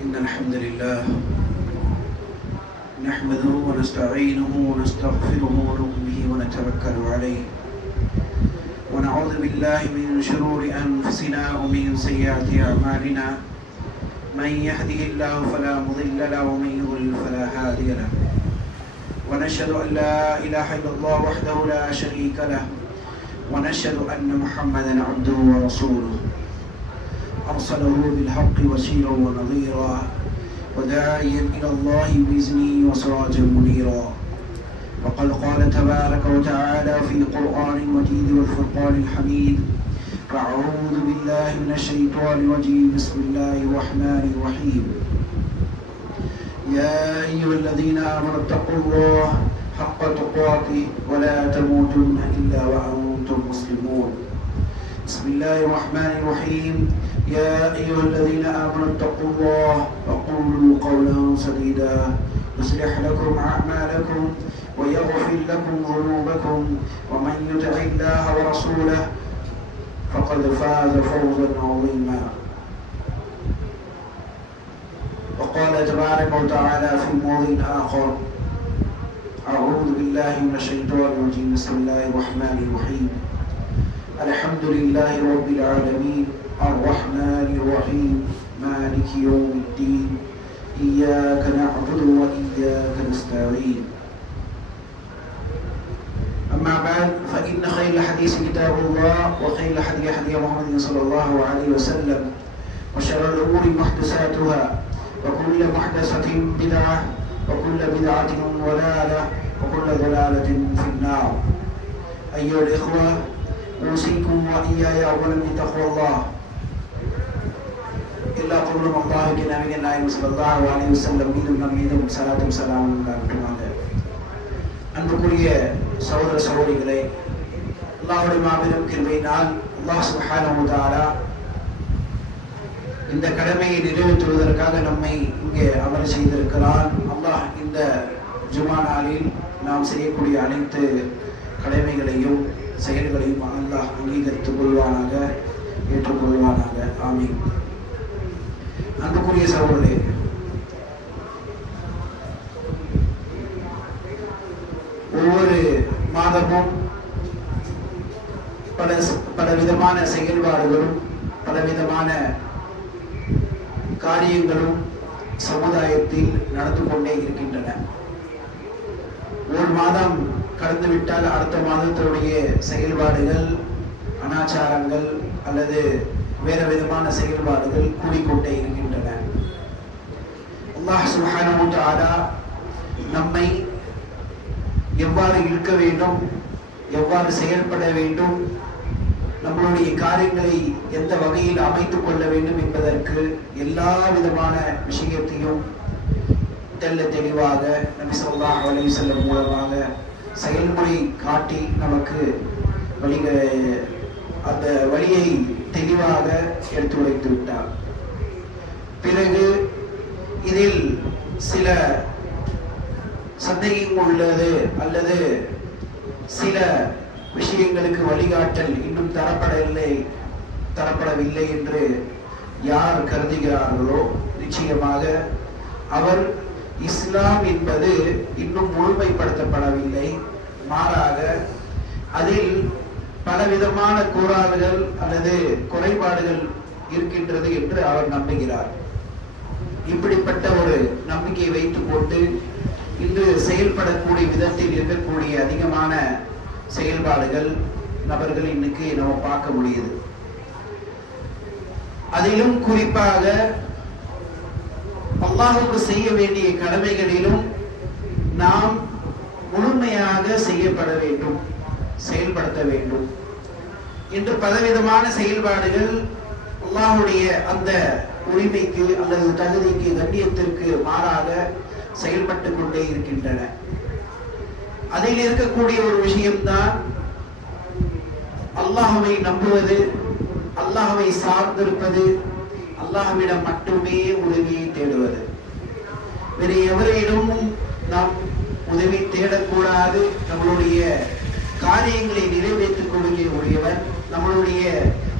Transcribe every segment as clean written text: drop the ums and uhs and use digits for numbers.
إن الحمد لله نحمده ونستعينه ونستغفره ونؤمن به ونتوكل عليه ونعوذ بالله من شرور أنفسنا ومن سيئات أعمالنا من يهده الله فلا مضل له ومن يضلل فلا هادي له ونشهد أن لا إله إلا الله وحده لا شريك له ونشهد أن محمدا عبده ورسوله أرسله بالحق بشيرا ونذيرا وداعيا إلى الله بإذنه وسراجا منيرا وقد قال تبارك وتعالى في القرآن المجيد والفرقان الحميد أعوذ بالله من الشيطان الرجيم بسم الله الرحمن الرحيم يا أيها الذين آمنوا اتقوا الله حق تقاته ولا تموتن إلا وأنتم مسلمون بسم الله الرحمن الرحيم يا أيها الذين آمنوا اتقوا الله وقولوا قولا سديدا يصلح لكم أعمالكم ويغفر لكم ذنوبكم ومن يطع الله ورسوله فقد فاز فوزا عظيما وقال تبارك وتعالى في موضع آخر أعوذ بالله من الشيطان الرجيم بسم الله الرحمن الرحيم الحمد لله رب العالمين الرحمن الرحيم مالك يوم الدين إياك نعبد وإياك نستعين أما بعد فإن خير الحديث كتاب الله وخير الهدي هدي محمد صلى الله عليه وسلم وشر الأمور محدثاتها وكل محدثة بدعة وكل بدعة ضلالة وكل ضلالة في النار أيها الإخوة أوصيكم وإياي أولا بتقوى الله إلا قول الله كنبي الله صلى الله عليه وسلم மீதும் சலாத்தும் சலாமும் உண்டாகட்டுமாக. அன்புக்குரிய சகோதர சகோதரிகளே, அல்லாஹ்வுடைய மாபெரும் கிருபையினால் அல்லாஹ் சுப்ஹானஹு வ தஆலா இந்த கடமையை நிறைவேற்றுவதற்காக நம்மை இங்கே அமல் செய்திருக்கிறான். அல்லாஹ் இந்த ஜுமா நாளில் நாம் செய்யக்கூடிய அனைத்து கடமைகளையும் செயல்களையும் அல்லாஹ் அங்கீகரித்துக் கொள்வானாக, ஏற்றுக்கொள்வானாக. ஆமீன். அன்புக்குரிய சகோதரர்களே, ஒவ்வொரு மாதமும் பல விதமான செயல்பாடுகளும் பலவிதமான காரியங்களும் சமுதாயத்தில் நடந்து கொண்டே இருக்கின்றன. ஒரு மாதம் கடந்துவிட்டால் அடுத்த மாதத்தினுடைய செயல்பாடுகள், அனாச்சாரங்கள் அல்லது வேறு விதமான செயல்பாடுகள் கூடிக்கொண்டே இருக்கின்றன. அல்லாஹ் சுப்ஹானஹு வ தஆலா நம்மை எவ்வாறு இருக்க வேண்டும், எவ்வாறு செயல்பட வேண்டும், நம்மளுடைய காரியங்களை எந்த வகையில் அமைத்துக் கொள்ள வேண்டும் என்பதற்கு எல்லா விதமான விஷயத்தையும் தெல்ல தெளிவாக நபி ஸல்லல்லாஹு அலைஹி வஸல்லம் மூலமாக செயல்முறை காட்டி நமக்கு அந்த வழியை தெளிவாக எடுத்துரைத்து விட்டார். பிறகு இதில் சில சந்தேகம் உள்ளது அல்லது சில விஷயங்களுக்கு வழிகாட்டல் இன்னும் தரப்படவில்லை என்று யார் கருதுகிறார்களோ நிச்சயமாக அவர் இஸ்லாம் என்பது இன்னும் முழுமைப்படுத்தப்படவில்லை, மாறாக அதில் பலவிதமான கூறாறுகள் அல்லது குறைபாடுகள் இருக்கின்றது என்று அவர் நம்புகிறார். இப்படிப்பட்ட ஒரு நம்பிக்கையை வைத்துக் கொண்டு இன்று செயல்படக்கூடிய விதத்தில் இருக்கக்கூடிய அதிகமான செயல்பாடுகள் நபர்கள் இன்னைக்கு நம்ம பார்க்க முடியுது. அதிலும் குறிப்பாக அல்லாஹ்வுக்கு செய்ய வேண்டிய கடமைகளிலும் நாம் முழுமையாக செய்யப்பட வேண்டும், செயல்படுத்த வேண்டும் என்று பலவிதமான செயல்பாடுகள் அல்லாஹ்வுடைய அந்த உரிமைக்கு அல்லது தகுதிக்கு, கண்ணியத்திற்கு மாறாக செயல்பட்டு கொண்டே இருக்கின்றன. அதில் இருக்கக்கூடிய ஒரு விஷயம்தான் அல்லாஹ்வை நம்புவது, அல்லாஹ்வை சார்ந்திருப்பது, அல்லாஹ்விடம் மட்டுமே உதவியை தேடுவது. வேறு எவரிடமும் நாம் உதவி தேடக்கூடாது. நம்மளுடைய காரியங்களை நிறைவேற்றிக் கொள்கிற உடையவர், நம்மளுடைய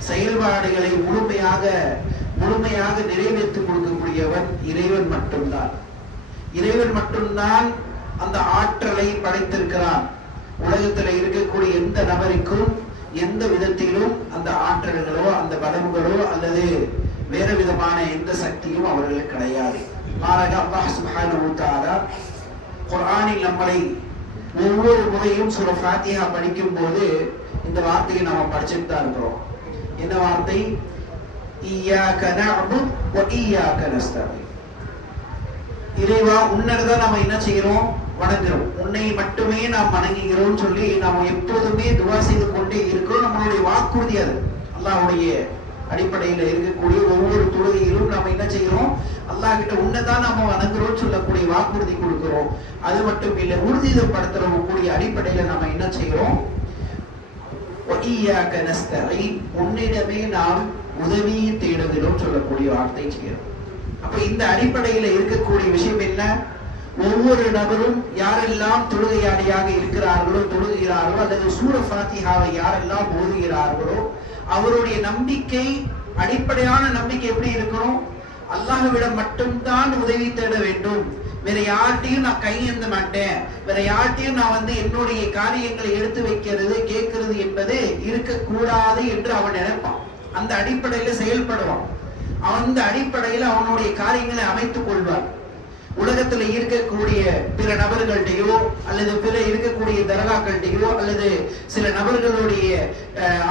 செயல்பாடுகளை முழுமையாக முழுமையாக நிறைவேற்றி கொடுக்கக்கூடியவன் இறைவன் மட்டும்தான். இறைவன் மட்டும்தான் அந்த ஆற்றலை படைத்திருக்கிறான். உலகத்தில் இருக்கக்கூடிய எந்த நபருக்கும் எந்த விதத்திலும் அந்த ஆற்றல்களோ அந்த பலன்களோ அல்லது வேற விதமான எந்த சக்தியும் அவர்களுக்கு கிடையாது. மாறாக அல்லாஹ் சுப்ஹானஹு வ தஆலா குர்ஆனில் நம்மளை ஒவ்வொரு முறையும் சூரா ஃபாத்திஹா படிக்கும் போது இந்த வார்த்தையை நாம படிச்சுட்டு தான் இருக்கிறோம். என்ன வார்த்தை? இய்யாக நஅபுது வ இய்யாக நஸ்தஈன். இறைவா, உன்னைதான் நாம என்ன செய்கிறோம்? வணங்குறோம். உன்னை மட்டுமே நாம் வணங்குகிறோம் சொல்லி நாம் எப்போதுமே துவா செய்து கொண்டே இருக்கிறோம். நம்மளுடைய வாக்குறுதி அது. அல்லாஹ்வுடைய அடிப்படையில் இருக்கக்கூடிய ஒவ்வொரு தொழுகையிலும் நாம என்ன செய்கிறோம்? அல்லாஹ் கிட்ட உன்னைதான் நாம வணங்குறோம் சொல்லக்கூடிய வாக்குறுதி கொடுக்கிறோம். அது மட்டும் இல்லை, உறுதிப்படுத்தக்கூடிய அடிப்படையில நாம என்ன செய்கிறோம்? உன்னிடமே நாம் உதவியை தேடுகிறோம் சொல்லக்கூடிய வார்த்தை செய்கிறோம். அப்ப இந்த அடிப்படையில இருக்கக்கூடிய விஷயம் என்ன? ஒவ்வொரு நபரும் யாரெல்லாம் தொழுகையாளியாக இருக்கிறார்களோ, தொழுகிறார்களோ, அல்லது சூரா ஃபாத்திஹாவை யாரெல்லாம் ஓதுகிறார்களோ, அவருடைய நம்பிக்கை, அடிப்படையான நம்பிக்கை எப்படி இருக்கணும்? அல்லாஹ்விடம் மட்டும்தான் உதவி தேட வேண்டும். வேற யார்ட்டையும் நான் கையேந்த மாட்டேன், வேற யார்ட்டையும் நான் என்னுடைய காரியங்களை எடுத்து வைக்கிறது கேட்கிறது என்பது இருக்கக்கூடாது என்று அவன் நினைப்பான். அந்த அடிப்படையில செயல்படுவான். அந்த அடிப்படையில அவனுடைய காரியங்களை அமைத்துக் கொள்வான். உலகத்துல இருக்கக்கூடிய பிற நபர்கள்டையோ அல்லது பிற இருக்கக்கூடிய தர்காக்கள்டையோ அல்லது சில நபர்களுடைய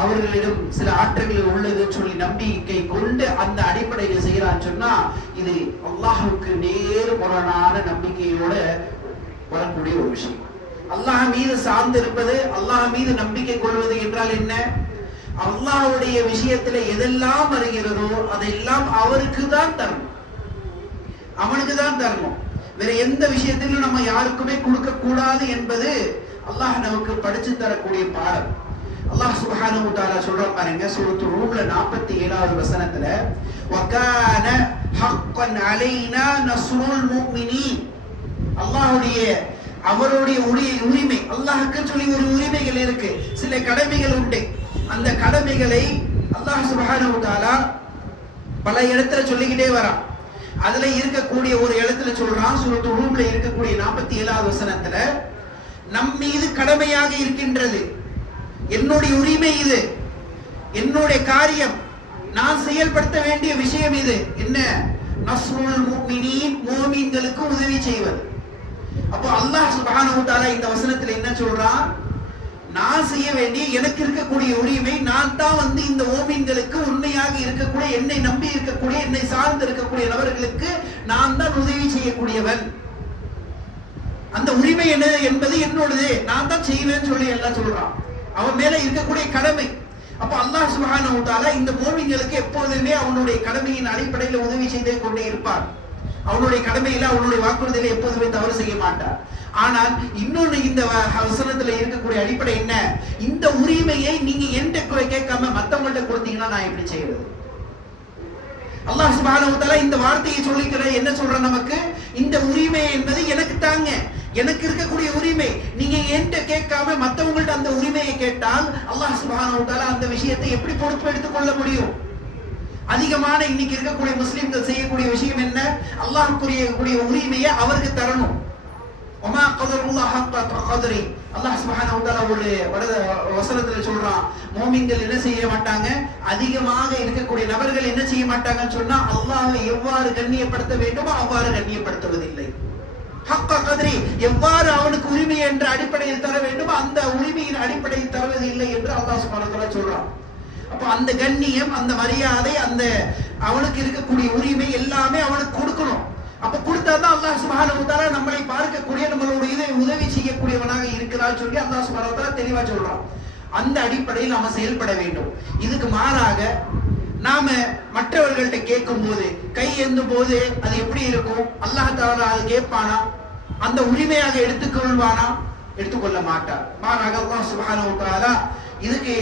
அவர்களிடம் சில ஆற்றல்கள் உள்ளது சொல்லி நம்பிக்கை கொண்டு அந்த அடிப்படையில் செய்யறான்னு சொன்னா இது அல்லாஹ்வுக்கு நேர்முரணான நம்பிக்கையோட வரக்கூடிய ஒரு விஷயம். அல்லாஹ் மீது சார்ந்து இருப்பது, அல்லாஹ் மீது நம்பிக்கை கொள்வது என்றால் என்ன? அல்லாஹ்வுடைய விஷயத்துல எதெல்லாம் வருகிறதோ அதெல்லாம் அவருக்கு தான் தரணும், அவனுக்கு தான் தரணும். வேற எந்த விஷயத்திலும் நம்ம யாருக்குமே கொடுக்க கூடாது என்பது அல்லாஹ் நமக்கு படிச்சு தரக்கூடிய பாடம். அல்லாஹ் சுப்ஹானஹு வ தஆலா சொல்றான் பாருங்க, சூரத்து ரூம்ல 47வது வசனத்துல, வகான ஹக்கன் அலைனா நஸ்ருல் முஃமினீன். அல்லாஹ்வுடைய அவருடைய உரிமை, அல்லாஹ்க்கு சொல்லி ஒரு உரிமைகள் இருக்கு, சில கடமைகள் உண்டு. அந்த கடமைகளை அல்லாஹ் சுப்ஹானஹு வ தஆலா பல இடத்துல சொல்லிக்கிட்டே வரான். அதுல இருக்கக்கூடிய ஒரு இடத்துல சொல்றான், சூரத்து ரூம்ல இருக்கக்கூடிய 47வது வசனத்துல, நம் மீது கடமையாக இருக்கின்றது, என்னுடைய உரிமை இது, என்னுடைய காரியம், நான் செயல்படுத்த வேண்டிய விஷயம் இது என்ன? நஸ்ருல் முஃமினீன், முஃமின்களுக்கு உதவி செய்வது. அப்போ அல்லாஹ் சுப்ஹானஹு வ தஆலா இந்த வசனத்துல என்ன சொல்றான்? நான் செய்ய வேண்டிய எனக்கு இருக்கக்கூடிய உரிமை, நான் தான் இந்த மோமின்களுக்கு உண்மையாக இருக்கக்கூடிய, என்னை நம்பி இருக்கக்கூடிய, என்னை சார்ந்து இருக்கக்கூடிய நபர்களுக்கு நான் தான் உதவி செய்யக்கூடியவன். அந்த உரிமை என்ன என்பது என்னோடது, நான் தான் செய்வேன்னு சொல்லி எல்லாம் சொல்றான். அவன் மேல இருக்கக்கூடிய கடமை. அப்ப அல்லாஹ் சுப்ஹானஹு வ தஆலா இந்த மோமின்களுக்கு எப்போதுமே அவனுடைய கடமையின் அடிப்படையில் உதவி செய்தே கொண்டே இருப்பார். அவனுடைய கடமையில, அவனுடைய வாக்குறுதியில எப்போதுமே தவறு செய்ய மாட்டார். ஆனால் இன்னொன்று இந்த வசனத்துல இருக்கக்கூடிய அடிப்படை என்ன? இந்த உரிமையை நீங்க என்கிட்ட கேட்காம மத்தவங்கள்ட்ட கொடுத்தீங்கன்னா நான் எப்படி செய்யறது? அல்லாஹ் சுப்ஹானஹு வ தஆலா இந்த வார்த்தையை சொல்லிக்கிற என்ன சொல்ற நமக்கு? இந்த உரிமை என்பது எனக்கு தாங்க, எனக்கு இருக்கக்கூடிய உரிமை. நீங்க என்கிட்ட கேட்காம மத்தவங்கள்ட்ட அந்த உரிமையை கேட்டால் அல்லாஹ் சுப்ஹானஹு வ தஆலா அந்த விஷயத்தை எப்படி பொறுப்பு எடுத்துக் கொள்ள முடியும்? அதிகமான இன்னைக்கு இருக்கக்கூடிய முஸ்லிம்கள் செய்யக்கூடிய விஷயம் என்ன? அல்லாஹ்வுக்குரிய உரிமையை அவருக்கு தரணும். وما قدر الله حق قدره. அல்லாஹ் சுப்ஹானஹு வ தஆலா ஒரு வசனத்துல சொல்றான், முஃமின்கள் என்ன செய்ய மாட்டாங்க, அதிகமாக இருக்கக்கூடிய நபர்கள் என்ன செய்ய மாட்டாங்கன்னு சொன்னா அல்லாஹ்வை எவ்வாறு கண்ணியப்படுத்த வேண்டுமோ அவ்வாறு கண்ணியப்படுத்துவதில்லை. ஹக்க கத்ரி, எவ்வாறு அவனுக்கு உரிமை என்ற அடிப்படையில் தர வேண்டுமோ அந்த உரிமையின் அடிப்படையில் தருவதில்லை என்று அல்லாஹ் சுப்ஹானஹு வ தஆலா சொல்றான். அப்ப அந்த கண்ணியம், அந்த மரியாதை, அந்த அவனுக்கு இருக்கக்கூடிய உரிமை எல்லாமே அவனுக்கு கொடுக்கணும். அப்ப கொடுத்தாதான் அல்லாஹ் சுப்ஹானஹு வ தஆலா நம்மளை பார்க்கக்கூடிய, நம்மளுடைய உதவி செய்யக்கூடியவனாக இருக்கிறார் சொல்லி அல்லாஹ் சுப்ஹானஹு வ தஆலா தெளிவா சொல்றான். அந்த அடிப்படையில் நாம செயல்பட வேண்டும். இதுக்கு மாறாக நாம மற்றவர்கள்ட்ட கேட்கும் போது, கை ஏந்தும் போது அது எப்படி இருக்கும்? அல்லாஹ் தஆலா அது கேட்பானா? அந்த உரிமையாக எடுத்துக்கொள்வானா? எடுத்துக்கொள்ள மாட்டார். மாறாக அல்லாஹ் சுப்ஹானஹு வ தஆலா இதுக்கு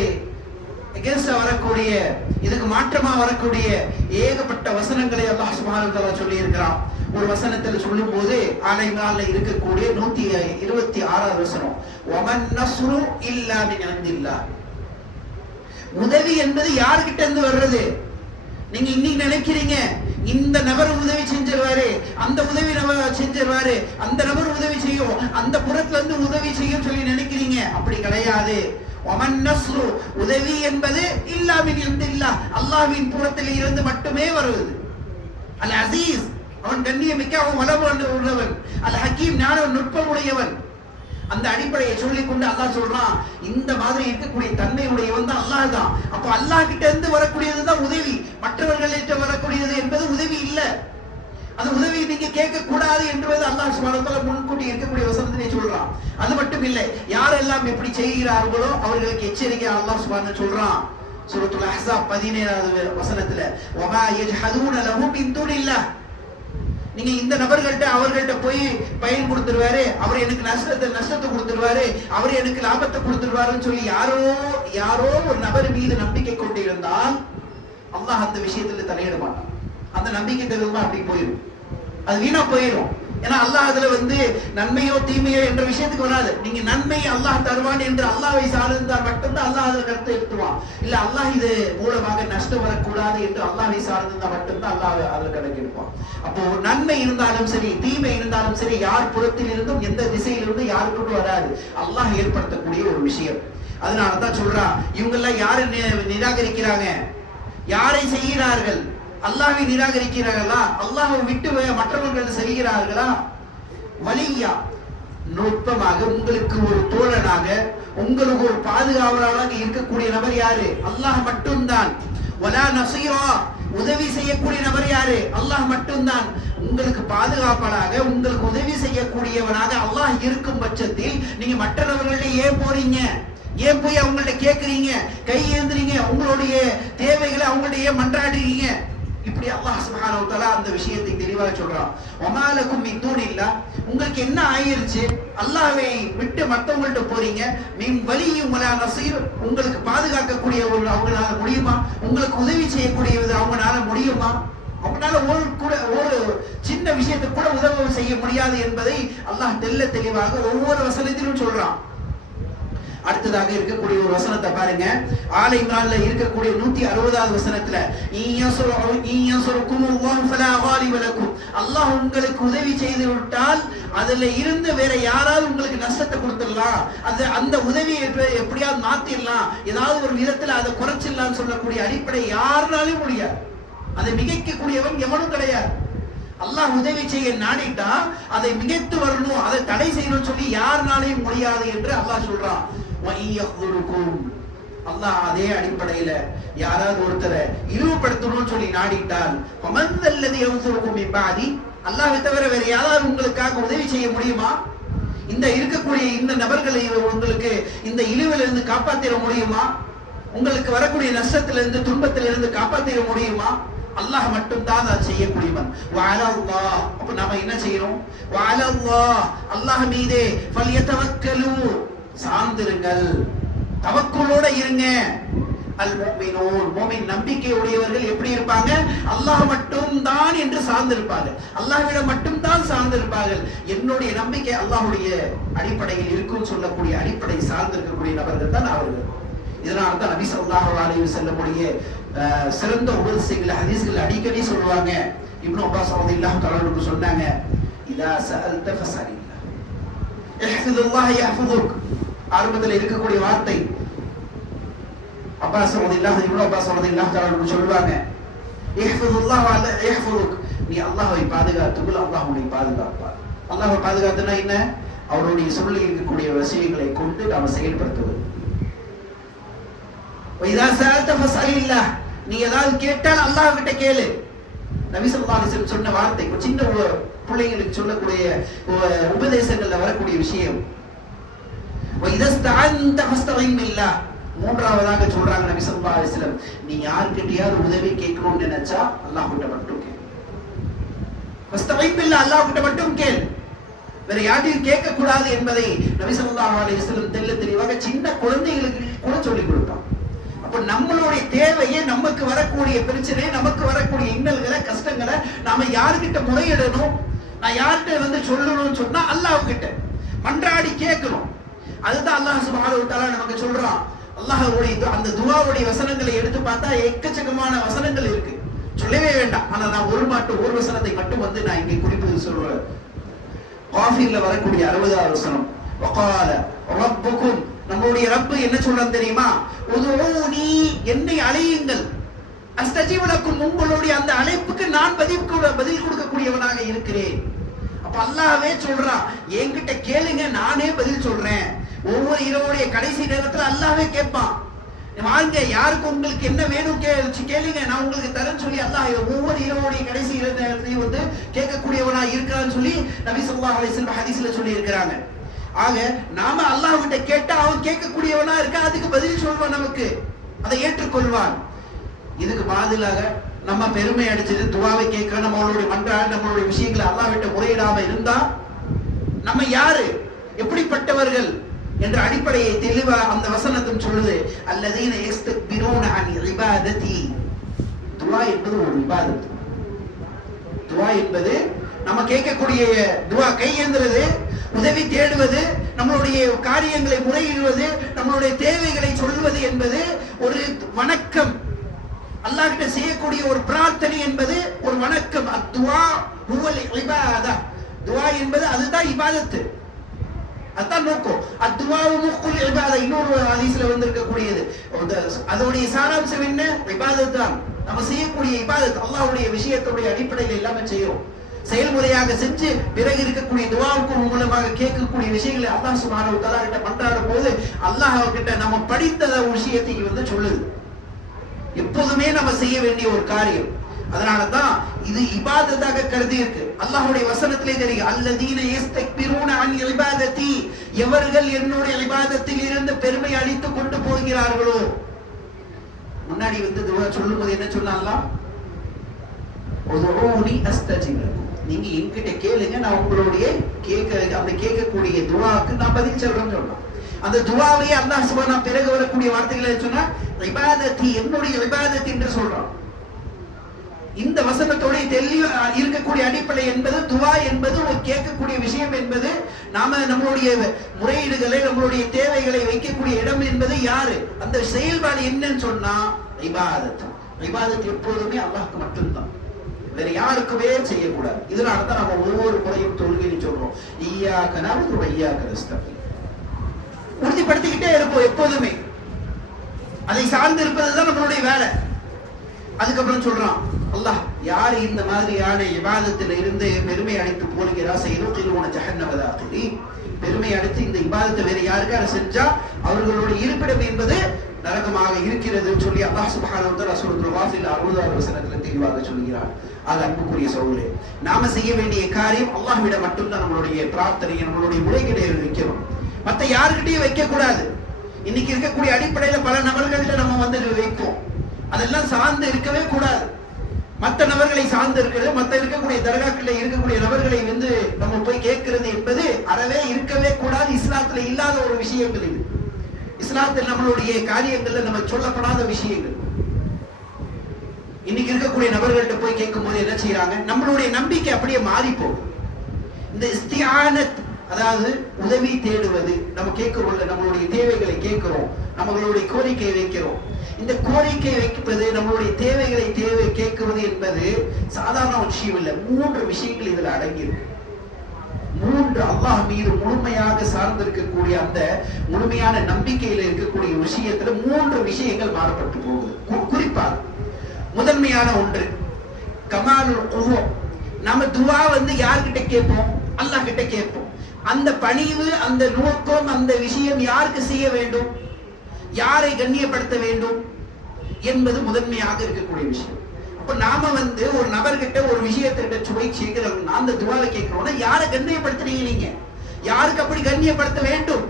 எகென்ஸ்டா வரக்கூடிய, இதுக்கு மாற்றமா வரக்கூடிய ஏகப்பட்ட வசனங்களை அல்லாஹ் சுப்ஹானஹு வ தஆலா சொல்லி இருக்கிறான். ஒரு வசனத்தில் சொல்லும் போது ஆல இம்ரான்ல இருக்கக்கூடிய 126வது வசனம், வமன் நஸ்ரு இல்லா மின் இந்தில்லாஹ். உதவி என்பது யார்கிட்ட இருந்து வர்றது? நீங்க இன்னைக்கு நினைக்கிறீங்க இந்த நபர் உதவி செஞ்சிருவாரு, அந்த உதவி நபர் செஞ்சிருவாரு, அந்த நபர் உதவி செய்யும், அந்த புறத்துல இருந்து உதவி செய்யும் சொல்லி நினைக்கிறீங்க. அப்படி கிடையாது. ஒமன் நஸ்ரு, உதவி என்பது இல்லா மின் இந்தில்லாஹ், அல்லாஹ்வின் புறத்தில் இருந்து மட்டுமே வருவது. அல் அசீஸ், அவன் கண்ணியமிக்க, அவன் வளம் உள்ளவன். அல் ஹக்கீம், ஞான நுட்பம் உடையவன். அந்த அடிப்படையை சொல்லிக் கொண்டு அல்லாஹ் சொல்றான், இந்த மாதிரி இருக்கக்கூடிய தன்மை உடையவன் தான் அல்லாஹ் தான். அப்போ அல்லாஹ் கிட்ட இருந்து வரக்கூடியதுதான் உதவி, மற்றவர்களிட்ட வரக்கூடியது என்பது உதவி இல்ல. அந்த உதவி நீங்க கேட்க கூடாது என்பது அல்லாஹ் சுப்ஹானஹு வ தஆலா முன்கூட்டி இருக்கக்கூடிய வசனத்திலே சொல்றான். அது மட்டும் இல்லை, யாரெல்லாம் எப்படி செய்கிறார்களோ அவர்களுக்கு எச்சரிக்கை அல்லாஹ் சுப்ஹானஹு சொல்றான். சூரத்துல் அஹ்ஸாப் 17வது வசனத்துல, வமா யஜ்ஹதூன லஹு மின் தூனில்லாஹ், நீங்க இந்த நபர்கள்ட்ட அவர்கள்ட்ட போய் பயன் கொடுத்துருவாரு, அவர் எனக்கு நஷ்டத்தை கொடுத்துருவாரு, அவர் எனக்கு லாபத்தை கொடுத்துருவாருன்னு சொல்லி யாரோ ஒரு நபர் மீது நம்பிக்கை கொண்டு இருந்தால் அல்லாஹ் அந்த விஷயத்துல தலையிட மாட்டான். அந்த நம்பிக்கை தெரியுமா அப்படி போயிடும், அது வீணா போயிடும். ஏன்னா அல்லாஹ் அதுல நன்மையோ தீமையோ என்ற விஷயத்துக்கு வராது. நீங்க நன்மை அல்லாஹ் தருவான் என்று அல்லாஹ்வை சார்ந்தால் மட்டும்தான் அல்லாஹ் அதை கருத்தை எடுத்துவான். இல்ல அல்லாஹ் இது மூலமாக நஷ்டம் வரக்கூடாது என்று அல்லாஹ்வை சார்ந்திருந்தா மட்டும்தான் அல்லாஹ் அதில் கணக்கெடுப்பான். அப்போ நன்மை இருந்தாலும் சரி, தீமை இருந்தாலும் சரி, யார் புறத்தில் இருந்தும் எந்த திசையிலிருந்தும் யாருக்கும் வராது, அல்லாஹ் ஏற்படுத்தக்கூடிய ஒரு விஷயம். அதனாலதான் சொல்றான், இவங்க எல்லாம் யாரை நிராகரிக்கிறாங்க, யாரை செய்கிறார்கள்? அல்லாஹ்வை நிராகரிக்கிறார்களா? அல்லாஹ்வை விட்டு மற்றவர்கள் செய்கிறார்களா? வலியா, நுட்பமாக உங்களுக்கு ஒரு தோழனாக, உங்களுக்கு ஒரு பாதுகாவலராக இருக்கக்கூடிய நபர் யாரு? அல்லாஹ் மட்டும்தான். வலா நஸீரா, உதவி செய்யக்கூடிய நபர் யாரு? அல்லாஹ் மட்டும்தான். உங்களுக்கு பாதுகாப்பாளராக, உங்களுக்கு உதவி செய்யக்கூடியவனாக அல்லாஹ் இருக்கும் பட்சத்தில் நீங்க மற்றவர்களிடையே ஏன் போறீங்க? ஏன் போய் அவங்கள்ட்ட கேட்கறீங்க, கை ஏந்துறீங்க, உங்களுடைய தேவைகளை அவங்கள்ட்ட ஏன் மன்றாடுறீங்க? இப்படி அல்லாஹ் சுப்ஹானஹு வ தஆலா அந்த விஷயத்தை தெளிவாக சொல்றான். வமாலக்கும் மின் தூனில்லாஹ், உங்களுக்கு என்ன ஆயிருச்சு? அல்லாஹ்வை விட்டு மற்றவங்கள்ட்ட போறீங்க. மின் வலியும் வலா நஸீர், உங்களுக்கு பாதுகாக்கக்கூடிய அவங்களால முடியுமா? உங்களுக்கு உதவி செய்யக்கூடியது அவங்களால முடியுமா? அவங்களால ஒரு சின்ன விஷயத்துக்கு கூட உதவி செய்ய முடியாது என்பதை அல்லாஹ் தெளிவாக ஒவ்வொரு வசனத்திலும் சொல்றான். அடுத்ததாக இருக்கக்கூடிய ஒரு வசனத்தை பாருங்க, ஆல இம்ரான்ல இருக்கக்கூடிய 160வது வசனத்துல, அல்லாஹ் உங்களுக்கு உதவி செய்து விட்டால் அதுல இருந்து வேற யாராவது உங்களுக்கு நஷ்டத்தை கொடுத்துடலாம், அந்த உதவியை எப்படியாவது மாத்திடலாம், ஏதாவது ஒரு விதத்துல அதை குறைச்சிடலாம் சொல்லக்கூடிய அடிப்படை யாருனாலும் முடியாது. அதை மிகைக்கக்கூடியவன் எவனும் கிடையாது. அல்லாஹ் உதவி செய்ய நாடிட்டா அதை மிகைத்து வரணும், அதை தடை செய்யணும் சொல்லி யாருனாலையும் முடியாது என்று அல்லாஹ் சொல்றான். அல்லாஹ் அதே அடிப்படையில யாராவது ஒருத்தரை இழிவுபடுத்தணும்னு சொல்லி நாடிட்டால், அல்லாஹ்வை தவிர வேற யாராவது உங்களுக்காக உதவி செய்ய முடியுமா? இந்த இருக்கக்கூடிய இந்த நபர்களை உங்களுக்கு இந்த இழிவிலிருந்து காப்பாத்திர முடியுமா? உங்களுக்கு வரக்கூடிய நஷ்டத்திலிருந்து துன்பத்திலிருந்து காப்பாத்திர முடியுமா? அல்லாஹ் மட்டும்தான் அதை செய்யக்கூடியவன். வஅலல்லாஹ், அப்ப நாம என்ன செய்யணும்? வஅலல்லாஹ், அல்லாஹ் மீதே ஃபல்யதவக்கலு, சார்ந்திருங்கள், தவக்குலோட இருங்க. அல் முஃமினூன், முஃமின் நம்பிக்கை உடையவர்கள் எப்படி இருப்பாங்க? அல்லாஹ் மட்டும்தான் என்று சார்ந்திருப்பார்கள், அல்லாஹ்விடம் மட்டும்தான் சார்ந்திருப்பார்கள். என்னுடைய நம்பிக்கை அல்லாஹ்வுடைய அடிப்படையில் இருக்கும் சொல்லக்கூடிய அடிப்படை சார்ந்திருக்கக்கூடிய நபர்கள் தான் அவர்கள். இதனால தான் நபி ஸல்லல்லாஹு அலைஹி வஸல்லம் சிறந்த உபதேசங்களை ஹதீஸ்கள் அடிக்கடி சொல்லுவாங்க. இப்னு அப்பாஸ் ரலியல்லாஹு தஆலா அன்ஹு சொன்னாங்க, இதா சஅல்த ஃபஸலில்லாஹ் இஹ்ஃபிதுல்லாஹ் யஹ்ஃபுதுக். ஆரம்பத்தில் இருக்கக்கூடிய வார்த்தை அப்பாஸ் ரலியல்லாஹு இப்னு அப்பாஸ் ரலியல்லாஹு தஆலா அன்ஹு சொல்வாங்க, இஹ்ஃபிதுல்லாஹ் யஹ்ஃபுதுக், நீ அல்லாஹ்வை பாதுகாத்துக்கொள், அல்லாஹ் உன்னை பாதுகாப்பார். அல்லாஹ்வை பாதுகாத்துனா என்ன? அவருடைய சொல்லி இருக்கக்கூடிய விஷயங்களை கொண்டு நாம செயல்படுத்துவது. இதா சஅல்த ஃபஸலில்லாஹ், நீ ஏதாவது கேட்டால் அல்லாஹ் கிட்ட கேளு. நபி ஸல்லல்லாஹு அலைஹி வஸல்லம் சொன்ன வார்த்தை, சின்ன பிள்ளைங்களுக்கு சொல்லக்கூடிய உபதேசங்கள்ல வரக்கூடிய விஷயம். வஇதஸ்தஅன்த ஃபஸ்தஈன் பில்லாஹ், மூன்றாவதாக சொல்றாங்க நபி ஸல்லல்லாஹு அலைஹி வஸல்லம், நீ யார்கிட்டயாவது உதவி கேட்கணும்னு நினைச்சா அல்லாஹ் கிட்ட மட்டும் கேள். ஃபஸ்தஈன் பில்லாஹ், அல்லாஹ் கிட்ட மட்டும் கேள், வேற யாரையும் கேட்க கூடாது என்பதை நபி ஸல்லல்லாஹு அலைஹி வஸல்லம் தெளிவாக சின்ன குழந்தைகளுக்கு கூட சொல்லிக் கொடுப்பாங்க. அப்ப நம்மளுடைய தேவையை, நமக்கு வரக்கூடிய பிரச்சனை, நமக்கு வரக்கூடிய இன்னல்களை, கஷ்டங்களை நாம யாருக்கிட்ட முறையிடணும்? நான் யார்கிட்ட சொல்லணும்னு சொன்னா அல்லாஹ் கிட்ட மன்றாடி கேட்கணும். அதுதான் அல்லாஹ் சுப்ஹானஹு வ தஆலா நமக்கு சொல்றான். அல்லாஹ்வுடைய அந்த துஆவுடைய வசனங்களை எடுத்து பார்த்தா எக்கச்சக்கமான வசனங்கள் இருக்கு. சொல்லவே வேண்டாம். ஆனா நான் ஒரு வசனத்தை மட்டும் வந்து நான் இங்கே குறிப்பிட்டு சொல்றேன். காஃபிர்ல வரக்கூடிய 60வது வசனம், வகால ரப்புக்கும், நம்மளுடைய ரப்பு என்ன சொல்றான் தெரியுமா? உதுஊனி, என்னை அழையுங்கள், அஸ்தஜீப லக்கும், உங்களுடைய அந்த அழைப்புக்கு நான் பதில் கொடுக்கக்கூடியவனாக இருக்கிறேன். அப்ப அல்லாஹ்வே சொல்றான், என்கிட்ட கேளுங்க, நானே பதில் சொல்றேன். ஒவ்வொரு இரவுடைய கடைசி நேரத்துல அல்லாஹ்வே கேட்பான், வாங்க யாருக்கு உங்களுக்கு என்ன வேணும் கேளுங்க, நான் உங்களுக்கு தரேன்னு சொல்லி அல்லாஹ் ஒவ்வொரு இரவுடைய கடைசி நேரத்திலையும் வந்து கேட்கக்கூடியவனா இருக்கிறான்னு சொல்லி நபி ஸல்லல்லாஹு அலைஹி வஸல்லம் ஹதீஸ்ல சொல்லி இருக்கிறாங்க. ஆக நாம அல்லாஹ் கிட்ட கேட்டா அவன் கேட்கக்கூடியவனா இருக்கா, அதுக்கு பதில் சொல்வான், நமக்கு அதை ஏற்றுக்கொள்வான். இதுக்கு பதிலாக நம்ம பெருமை அடிச்சது துவாவை கேட்க, நம்மளுடைய மன்றாடி நம்மளுடைய விஷயங்களை அல்லாஹ் விட்டு முறையிடாம இருந்தா நம்ம யாரு, எப்படிப்பட்டவர்கள் என்ற அடிப்படையை தெளிவா அந்த வசனத்தும் சொல்லுது. அல்லதீன யஸ்தக்பிரூன அன் இபாததி. துஆ என்பது ஒரு இபாதத். துஆ என்பது நம்ம கேட்கக்கூடிய துஆ, கையேந்துறது, உதவி தேடுவது, நம்மளுடைய காரியங்களை முறையிடுவது, நம்மளுடைய தேவைகளை சொல்வது என்பது ஒரு வணக்கம். அல்லாஹ் கிட்ட செய்யக்கூடிய ஒரு பிரார்த்தனை என்பது ஒரு வணக்கம். அத்துஆ ஹுவல் இபாதா. துஆ என்பது அதுதான் இபாதத். அதான் நோக்கம். அத்துஆவு முக்குல் இபாதா. இன்னொரு ஹதீஸ்ல வந்திருக்கக்கூடியது, அதோடைய சாராம்சம் என்ன? இபாதத் தான். நம்ம செய்யக்கூடிய இபாதத் அல்லாஹ்வுடைய விஷயத்துடைய அடிப்படையில் எல்லாமே செய்யறோம். செயல்முறையாக செஞ்சு பிறகு இருக்கக்கூடிய துஆவுக்கு மூலமாக கேட்கக்கூடிய விஷயங்களை அல்லாஹ் சுப்ஹானஹு வ தஆலா கிட்ட பண்றாடும் போது அல்லாஹ் கிட்ட நம்ம படித்த விஷயத்தை வந்து சொல்லுது. எப்போதுமே நம்ம செய்ய வேண்டிய ஒரு காரியம். அதனாலதான் இது இபாதத்தாக கருதி இருக்கு. அல்லாஹ்வுடைய வசனத்திலே தெரியும், அல்லதீன யஸ்தக்பிரூன அன் இபாததி, எவர்கள் என்னுடைய இபாதத்தில் இருந்து பெருமை அளித்து கொண்டு போகிறார்களோ. முன்னாடி வந்து துஆ சொல்லும்போது என்ன சொன்னாங்க? உதுஊனி அஸ்தஜிப் லக்கும், நீங்க என்கிட்ட கேளுங்க, நான் உங்களுடைய கேட்கக்கூடிய துஆக்கு நான் பதில் சொல்றேன்னு சொல்றேன். அந்த துஆவை அல்லாஹ் சுப்ஹானஹு பிறகு வரக்கூடிய வார்த்தைகளை சொன்னா இபாதத்தி, என்னுடைய இபாதத் என்று சொல்றான். இந்த வசனத்தோட தெளிவா இருக்கக்கூடிய அடிப்படை என்பது துஆ என்பது ஒரு கேட்கக்கூடிய விஷயம் என்பது, நாம நம்மளுடைய முறையீடுகளை நம்மளுடைய தேவைகளை வைக்கக்கூடிய இடம் என்பது யாரு, அந்த செயல்பாடு என்னன்னு சொன்னா இபாதத். இபாதத் எப்போதுமே அல்லாஹ்க்கு மட்டும்தான், வேற யாருக்குமே செய்யக்கூடாது. இதனாலதான் நம்ம ஒவ்வொரு முறையும் தொழுகைன்னு சொல்றோம், இய்யாக நஅபுது வ இய்யாக நஸ்தஈன். உறுதிப்படுத்திக்கிட்டே இருப்போம் எப்போதுமே, அதை சார்ந்து இருப்பதுதான் நம்மளுடைய வேலை. அதுக்கப்புறம் சொல்றான் அல்லாஹ், யார் இந்த மாதிரியான இபாதத்தில் இருந்து பெருமை அடித்து போகிறா, சைதுகிலூன ஜஹன்னம தாகிரீன், பெருமை அடித்து இந்த இபாதத்தை வேற யாருக்காவது செஞ்சா அவர்களுடைய இருப்பிடம் என்பது நரகமாக இருக்கிறது சொல்லி அல்லாஹ் சுப்ஹானஹு வ தஆலா சூரத்துல் காஃபில் 60வது வசனத்தில் தெளிவாக சொல்கிறார். ஆக அன்புக்குரிய சகோதரர்களே, நாம செய்ய வேண்டிய காரியம் அல்லாஹ்விடம் மட்டும்தான் நம்மளுடைய பிரார்த்தனை, நம்மளுடைய முறைகளை வைக்கணும், மற்ற யாருக்கிட்டையும் வைக்க கூடாது. இன்னைக்கு இருக்கக்கூடிய அடிப்படையில பல நபர்கள்ட்ட நம்ம வந்து வைப்போம், அதெல்லாம் சார்ந்து இருக்கவே கூடாது. மற்ற நபர்களை சார்ந்து இருக்கிறது, மற்ற இருக்கக்கூடிய தர்காக்களை இருக்கக்கூடிய நபர்களை வந்து நம்ம போய் கேட்கிறது என்பது அறவே இருக்கவே கூடாது. இஸ்லாத்துல இல்லாத ஒரு விஷயங்கள் இது. இஸ்லாத்தில் நம்மளுடைய காரியங்கள்ல நம்ம சொல்லப்படாத விஷயங்கள். இன்னைக்கு இருக்கக்கூடிய நபர்கள்ட்ட போய் கேட்கும் போது என்ன செய்யறாங்க, நம்மளுடைய நம்பிக்கை அப்படியே மாறி போகும். இந்த இஸ்திஆனத், அதாவது உதவி தேடுவது, நம்ம கேட்கிறோம், நம்மளுடைய தேவைகளை கேட்கிறோம், நம்மளுடைய கோரிக்கை வைக்கிறோம். இந்த கோரிக்கை வைப்பது, நம்மளுடைய தேவைகளை கேட்கிறது என்பது சாதாரண விஷயம் இல்லை. 3 விஷயங்கள் இதுல அடங்கியிருக்கு. 3 அல்லாஹ் மீது முழுமையாக சார்ந்திருக்கக்கூடிய அந்த முழுமையான நம்பிக்கையில இருக்கக்கூடிய விஷயத்துல 3 விஷயங்கள் மாறப்பட்டு போகுது. குறிப்பாக முதன்மையான ஒன்று கமாலுல் குர்ஆ. நம்ம துஆ வந்து யார்கிட்ட கேட்போம்? அல்லாஹ் கிட்ட கேட்போம். அந்த பணிவு, அந்த நோக்கம், அந்த விஷயம் யாருக்கு செய்ய வேண்டும், யாரை கண்ணியப்படுத்த வேண்டும் என்பது முதன்மையாக இருக்கக்கூடிய விஷயம். அப்ப நாம வந்து ஒரு நபர்கிட்ட ஒரு விஷயத்திட்ட சுவை கேட்கிறோம், அந்த துஆவை கேட்கிறோம்னா யாரை கண்ணியப்படுத்துறீங்க? நீங்க யாருக்கு அப்படி கண்ணியப்படுத்த வேண்டும்?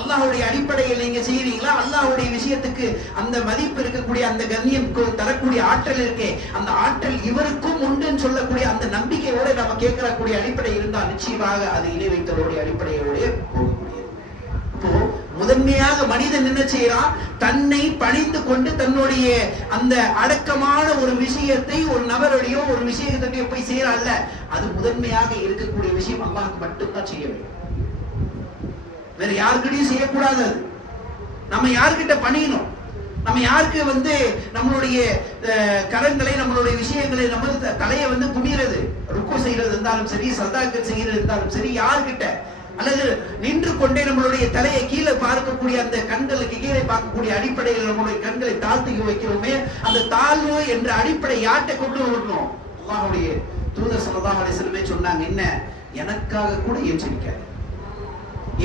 அல்லாஹ்வுடைய அடிப்படையில் நீங்க செய்யறீங்களா? அல்லாஹ்வுடைய விஷயத்துக்கு அந்த மதிப்பு இருக்கக்கூடிய, அந்த கண்ணியம் தரக்கூடிய ஆற்றல் இருக்கே, அந்த ஆற்றல் இவருக்கும் உண்டுன்னு சொல்லக்கூடிய அந்த நம்பிக்கையோட நம்ம கேட்கக்கூடிய அடிப்படை இருந்தால் நிச்சயமாக அது இணை வைத்தவருடைய அடிப்படையோட போகக்கூடியது. இப்போ முதன்மையாக மனிதன் என்ன செய்யறான், தன்னை பணிந்து கொண்டு தன்னுடைய அந்த அடக்கமான ஒரு விஷயத்தை ஒரு நபருடைய ஒரு விஷயத்தையோ போய் செய்யறான்ல, அது முதன்மையாக இருக்கக்கூடிய விஷயம் அல்லாஹ்க்கு மட்டும்தான் செய்ய வேண்டும், வேற யாருக்கிட்டையும் செய்யக்கூடாது. நம்ம யாருக்கிட்ட பணியணும்? நம்ம யாருக்கு நம்மளுடைய கரங்களை, நம்மளுடைய விஷயங்களை, நம்ம தலையை குமிறது, ருக்கு செய்யறது இருந்தாலும் சரி, சதாக்கள் செய்யறது இருந்தாலும் சரி, யார்கிட்ட, அல்லது நின்று கொண்டே நம்மளுடைய தலையை கீழே பார்க்கக்கூடிய அந்த கண்களுக்கு கீழே பார்க்கக்கூடிய அடிப்படையில் நம்மளுடைய கண்களை தாழ்த்தி வைக்கிறோமே, அந்த தாழ்வு என்ற அடிப்படை யார்கிட்ட கொண்டு வரணும்? அல்லாஹ்வுடைய தூதர் ஸல்லல்லாஹு அலைஹி வஸல்லம் சொன்னாங்க, என்ன எனக்காக கூட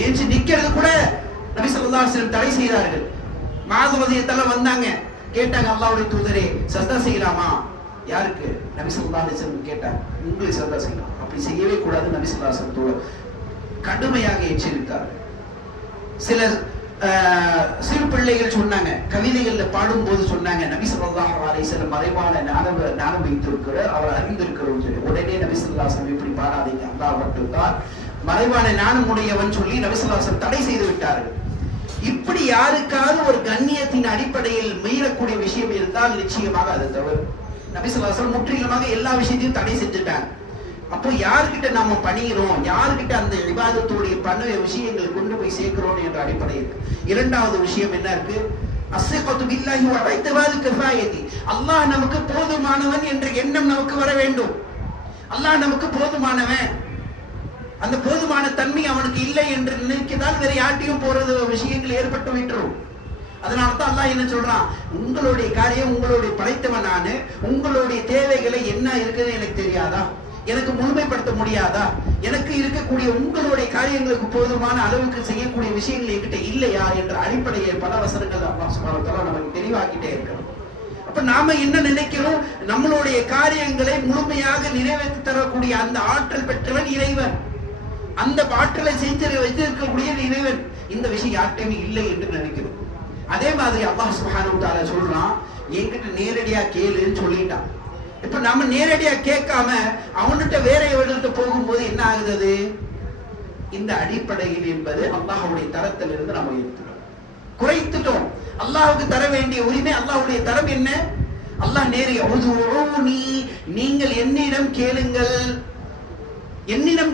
ஏஞ்சி நிக்கிறது கூட நபி ஸல்லல்லாஹு அலைஹி வஸல்லம் தடை செய்தார்கள். மாது ரலியல்லாஹு வந்தாங்க, கேட்டாங்க, அல்லாஹ்வுடைய தூதரே சஜ்தா செய்யலாமா? யாருக்கு? நபி ஸல்லல்லாஹு அலைஹி வஸல்லம் கேட்டாங்க, உங்களுக்கு சஜ்தா செய்யலாம். அப்படி செய்யவே கூடாது நபி ஸல்லல்லாஹு அலைஹி வஸல்லம் கடுமையாக எச்சரித்தார்கள். சில சிறு பிள்ளைகள் சொன்னாங்க, கவிதைகள்ல பாடும்போது சொன்னாங்க, நபி ஸல்லல்லாஹு அலைஹி வஸல்லம் மறைவான ஞானம் வைத்திருக்கிறார், அவர் அறிந்திருக்கிறோம் சொல்லி. உடனே நபி ஸல்லல்லாஹு அலைஹி வஸல்லம் இப்படி பாடாதீங்க, அல்லாஹ் மட்டும்தான் மறைவான ஞானம் உடையவன் சொல்லி நபி ஸல்லல்லாஹு அலைஹி வஸல்லம் தடை செய்து விட்டார்கள். இப்படி யாருக்காவது ஒரு கண்ணியத்தின் அடிப்படையில் மீறக்கூடிய விஷயம் இருந்தால் நிச்சயமாக அது தவறு. நபி ஸல்லல்லாஹு அலைஹி வஸல்லம் முற்றிலுமாக எல்லா விஷயத்தையும் தடை செஞ்சுட்டாங்க. அப்போ யார்கிட்ட நாம பணிகிறோம், யார்கிட்ட அந்த இபாதத்துடைய பண்ண விஷயங்களை கொண்டு போய் சேர்க்கிறோம் என்ற அடிப்படையில். இரண்டாவது விஷயம் என்ன இருக்கு? அஸ்ஸிகத்து பில்லாஹி வ இத்திபாது கிஃபாயதி. அல்லாஹ் நமக்கு போதுமானவன் என்ற எண்ணம் நமக்கு வர வேண்டும். அல்லாஹ் நமக்கு போதுமானவன், அந்த போதுமான தன்மை அவனுக்கு இல்லை என்று நினைக்கதால் வேற யார்ட்டையும் போறது விஷயங்கள் ஏற்பட்டு விட்டுரும். அதனாலதான் அல்லாஹ் என்ன சொல்றான், உங்களுடைய காரியம், உங்களுடைய படைத்தவன் நானு, உங்களுடைய தேவைகளை என்ன இருக்குன்னு எனக்கு தெரியாதா, எனக்கு முழுமைப்படுத்த முடியாதா, எனக்கு இருக்கக்கூடிய உங்களுடைய காரியங்களுக்கு போதுமான அளவுக்கு செய்யக்கூடிய விஷயங்கள் என்கிட்ட இல்லையா என்ற அடிப்படையில் பல வசனங்கள் அல்லாஹ் சுப்ஹானஹு வ தஆலா நமக்கு தெளிவாக்கிட்டே இருக்கிறோம். அப்ப நாம என்ன நினைக்கிறோம், நம்மளுடைய காரியங்களை முழுமையாக நிறைவேற்றி தரக்கூடிய அந்த ஆற்றல் பெற்றவன் இறைவன், அந்த ஆற்றலை செஞ்சு வைத்திருக்கக்கூடிய இறைவன். இந்த விஷயம் யார்கிட்டயுமே இல்லை என்று நினைக்கிறோம். அதே மாதிரி அல்லாஹ் சுப்ஹானஹு வ தஆலா சொல்றான், என்கிட்ட நேரடியா கேளுன்னு சொல்லிட்டான். இப்ப நம்ம நேரடியா கேட்காம அவன்கிட்ட வேற எவர்கிட்ட போகும்போது என்ன ஆகுது? இந்த அடிப்படையில் என்பது அல்லாஹ்வுடைய தரத்தில் இருந்து நம்ம எடுத்துட்டோம், குறைத்துட்டோம். அல்லாஹ்வுக்கு தர வேண்டிய உரிமை, அல்லாஹ்வுடைய தரம் என்ன? அல்லாஹ் நீங்கள் என்னிடம்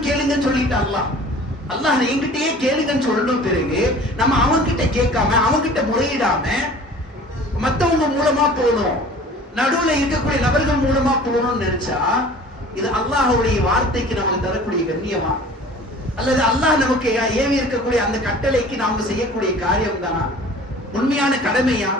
கேளுங்கன்னு சொல்லிட்டான். அல்லாஹ் என்கிட்டயே கேளுங்கன்னு சொல்லணும். பிறகு நம்ம அவன்கிட்ட கேட்காம, அவன்கிட்ட முறையிடாம மத்தவங்க மூலமா போகணும், நடுவுல இருக்கக்கூடிய நபர்கள் மூலமா போகணும்னு நினைச்சா, இது அல்லாஹ்வுடைய வார்த்தைக்கு நமக்கு தரக்கூடிய கண்ணியமா, அல்லது அல்லாஹ் நமக்கு ஏவி இருக்கக்கூடிய அந்த கட்டளைக்கு நாம செய்யக்கூடிய காரியம் தானா, உண்மையான கடமையா?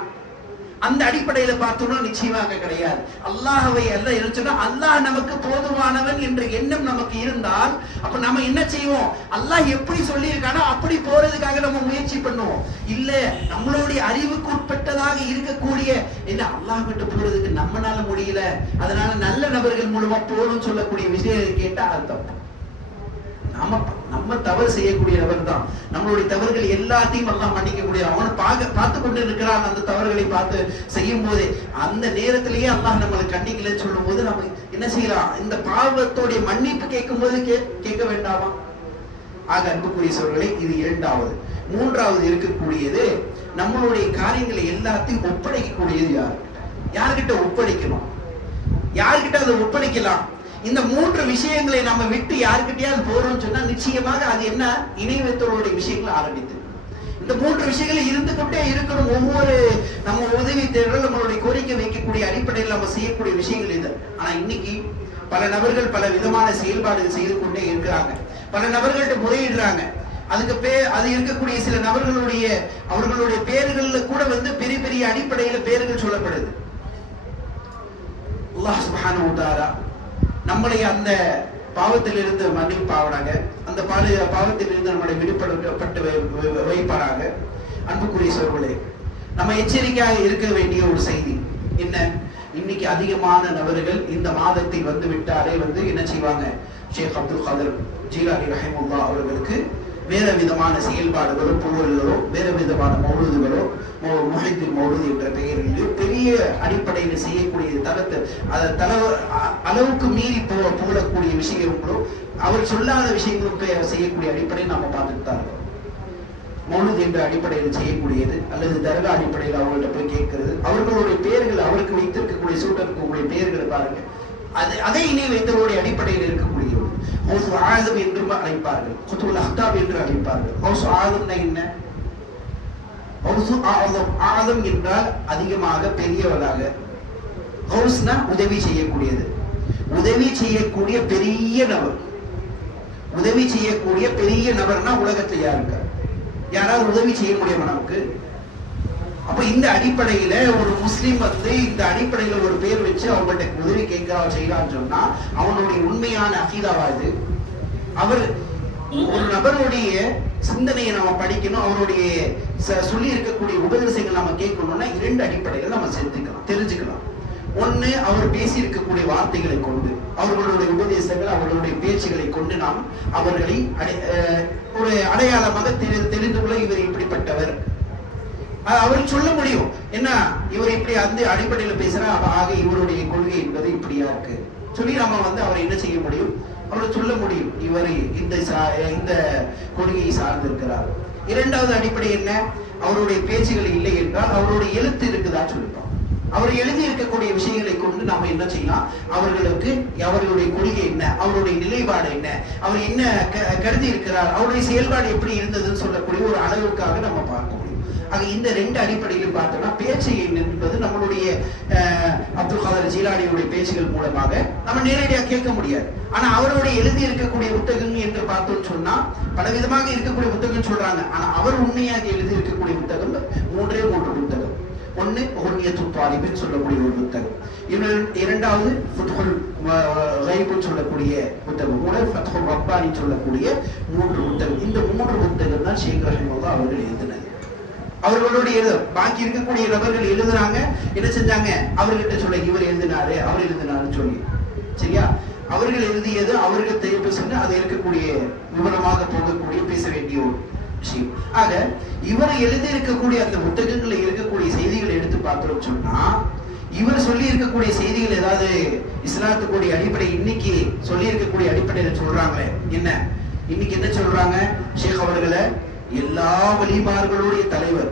அந்த அடிப்படையில பார்த்தோம்னா நிச்சயமாக கிடையாது. அல்லாஹ்வை எல்லாம் இருந்துச்சுன்னா, அல்லாஹ் நமக்கு போதுமானவன் என்ற எண்ணம் நமக்கு இருந்தால், அப்ப நம்ம என்ன செய்வோம்? அல்லாஹ் எப்படி சொல்லி இருக்கானோ அப்படி போறதுக்காக நம்ம முயற்சி பண்ணுவோம். இல்ல நம்மளுடைய அறிவுக்கு உட்பட்டதாக இருக்கக்கூடிய என்ன, அல்லாஹ் கிட்ட போறதுக்கு நம்மளால முடியல, அதனால நல்ல நபர்கள் மூலமா போகணும்னு சொல்லக்கூடிய விஷயம் கேட்டா அது தப்பு. நம்ம தவறு செய்யக்கூடிய நபர் தான். நம்மளுடைய தவறுகள் எல்லாத்தையும் அல்லாஹ் மன்னிக்கக்கூடிய, அவன் பார்த்து கொண்டு இருக்கிறான். அந்த தவறுகளை பார்த்து செய்யும் போது அந்த நேரத்திலேயே அல்லாஹ் நம்மளை கண்டிக்கலன்னு சொல்லும் போது நம்ம என்ன செய்யலாம்? இந்த பாவத்தோடைய மன்னிப்பு கேட்கும் போது கேட்க வேண்டாமா? ஆக அன்புக்குரிய சோழர்களே, இது இரண்டாவது. மூன்றாவது இருக்கக்கூடியது, நம்மளுடைய காரியங்களை எல்லாத்தையும் ஒப்படைக்கக்கூடியது யார்கிட்ட ஒப்படைக்கணும், யார்கிட்ட அதை ஒப்படைக்கலாம்? இந்த மூன்று விஷயங்களை நம்ம விட்டு யாருக்கிட்டையாவது போறோம்னு சொன்னா நிச்சயமாக அது என்ன, இணை வைத்தவருடைய விஷயங்களை ஆரம்பித்து இந்த மூன்று விஷயங்கள் இருந்து கொண்டே இருக்கணும். ஒவ்வொரு நம்ம உதவி தேர்தல், நம்மளுடைய கோரிக்கை வைக்கக்கூடிய அடிப்படையில் நம்ம செய்யக்கூடிய விஷயங்கள் இது. ஆனா இன்னைக்கு பல நபர்கள் பல விதமான செயல்பாடுகள் செய்து கொண்டே இருக்கிறாங்க, பல நபர்கள்ட்ட முறையிடுறாங்க. அது இருக்கக்கூடிய சில நபர்களுடைய அவர்களுடைய பேர்கள்ல கூட பெரிய பெரிய அடிப்படையில பேர்கள் சொல்லப்படுது. அல்லாஹ் சுப்ஹானஹு வ தஆலா நம்மளை அந்த பாவத்திலிருந்து மன்னிப்பாவனாக, அந்த பாவத்திலிருந்து நம்மளை விடுபட்டு வைப்பாராக. அன்புக்குரிய சோர்களே, நம்ம எச்சரிக்கையாக இருக்க வேண்டிய ஒரு செய்தி என்ன, இன்னைக்கு அதிகமான நபர்கள் இந்த மாதத்தில் வந்து விட்டாலே என்ன செய்வாங்க, ஷேக் அப்துல் காதர் ஜீலானி ரஹிமஹுல்லாஹ் அவர்களுக்கு வேற விதமான செயல்பாடுகளோ, புகழ்களோ, வேற விதமான மௌலூதுகளோ, முஹித்தின் மௌலூது என்ற பெயரில் பெரிய அடிப்படையில் செய்யக்கூடிய அளவுக்கு மீறி புகழக்கூடிய விஷயங்களோ, அவர் சொல்லாத விஷயங்களும் செய்யக்கூடிய அடிப்படையில் நாம பார்த்துட்டு தான் இருக்கோம். மௌலூது என்ற அடிப்படையில் செய்யக்கூடியது, அல்லது தர்கா அடிப்படையில் அவங்கள்ட்ட போய் கேட்கறது, அவர்களுடைய பெயர்கள், அவருக்கு வைத்திருக்கக்கூடிய சூட்டக்கூடிய பெயர்களை பாருங்க, அதை இணை வைத்தவருடைய அடிப்படையில் இருக்கக்கூடியது. ஹவுஸ் ஆதம் என்று அழைப்பார்கள், குத்துல் அஹ்தாப் என்று அழைப்பார்கள். ஹவுஸ் ஆதம்னா என்ன? ஆதம் என்றால் அதிகமாக பெரியவராக, ஹவுஸ்னா உதவி செய்யக்கூடியது, உதவி செய்யக்கூடிய பெரிய நபர். உதவி செய்யக்கூடிய பெரிய நபர்னா உலகத்தில் யாருக்கா? யாராவது உதவி செய்ய முடியுமா நமக்கு? அப்ப இந்த அடிப்படையில ஒரு முஸ்லீம் இந்த அடிப்படையில ஒரு பேர் வச்சு அவங்கள்ட்ட உதவி கேட்க செய்யலாம்னு சொன்னா அவனுடைய உண்மையான அகீதாவா இது? அவர் ஒரு நபருடைய சிந்தனையை நம்ம படிக்கணும், அவருடைய சொல்லி இருக்கக்கூடிய உபதேசங்கள் நம்ம கேட்கணும்னா 2 அடிப்படையில நம்ம தெரிஞ்சுக்கலாம். ஒண்ணு, அவர் பேசி இருக்கக்கூடிய வார்த்தைகளை கொண்டு, அவர்களுடைய உபதேசங்கள், அவர்களுடைய பேச்சுகளை கொண்டு நாம் அவர்களை ஒரு அடையாளமாக தெரிந்து கொள்ள இவர் இப்படிப்பட்டவர். அவர் சொல்ல முடியும், என்ன இவர் இப்படி அந்த அடிப்படையில் பேசுறா, ஆக இவருடைய கொள்கை என்பது இப்படியா இருக்கு சொல்லி நம்ம அவரை என்ன செய்ய முடியும்? அவரை சொல்ல முடியும், இவர் இந்த கொள்கையை சார்ந்திருக்கிறார். 2வது அடிப்படை என்ன? அவருடைய பேச்சுகள் இல்லை என்றால் அவருடைய எழுத்து இருக்குதா சொல்லிட்டோம். அவர் எழுதி இருக்கக்கூடிய விஷயங்களை கொண்டு நாம என்ன செய்யலாம்? அவர்களுக்கு அவர்களுடைய கொள்கை என்ன, அவருடைய நிலைப்பாடு என்ன, அவர் என்ன கருதி இருக்கிறார், அவருடைய செயல்பாடு எப்படி இருந்ததுன்னு சொல்லக்கூடிய ஒரு அளவுக்காக நம்ம பார்க்க முடியும். ஆக இந்த 2 அடிப்படையிலும் பார்த்தோம்னா பேச்சு என்பது நம்மளுடைய அப்துல் காதர் ஜீலானியுடைய பேச்சுகள் மூலமாக நம்ம நேரடியாக கேட்க முடியாது. ஆனா அவருடைய எழுதி இருக்கக்கூடிய புத்தகங்கள் என்று பார்த்தோம்னு சொன்னா பல விதமாக இருக்கக்கூடிய புத்தகம் சொல்றாங்க. ஆனா அவர் உண்மையாக எழுதி இருக்கக்கூடிய புத்தகம் 3 புத்தகம். ஒன்னு ஹுர்னியத்துத் தாலிபின் சொல்லக்கூடிய ஒரு புத்தகம், 2வது ஃபத்ஹுல் கைப்னு சொல்லக்கூடிய புத்தகம், 3 ஃபத்ஹுல் ரப்பானி சொல்லக்கூடிய 3 புத்தகம். இந்த 3 புத்தகம் தான் ஷேக் ரஹிமஹுல்லாஹ் அவர்கள் எழுதினது. அவர்களுடைய பாக்கி இருக்கக்கூடிய நபர்கள் எழுதுனாங்க, என்ன செஞ்சாங்க? அவர்கிட்ட சொல்ல இவர் எழுதினாரு, அவர் எழுதினாருன்னு சொல்லி, சரியா? அவர்கள் எழுதியது அவர்கள் தெரிவு சொன்ன அது இருக்கக்கூடிய விவரமாக போகக்கூடிய பேச வேண்டிய ஒரு விஷயம். ஆக இவர் எழுதி இருக்கக்கூடிய அந்த புத்தகங்களில் இருக்கக்கூடிய செய்திகளை எடுத்து பார்த்தோம்னு சொன்னா இவர் சொல்லி இருக்கக்கூடிய செய்திகள் ஏதாவது இஸ்லாத்துக்குடைய அடிப்படை இன்னைக்கு சொல்லி இருக்கக்கூடிய அடிப்படையில் சொல்றாங்களே என்ன? இன்னைக்கு என்ன சொல்றாங்க? ஷேக் அவர்களை எல்லா வலிமார்களுடைய தலைவர்,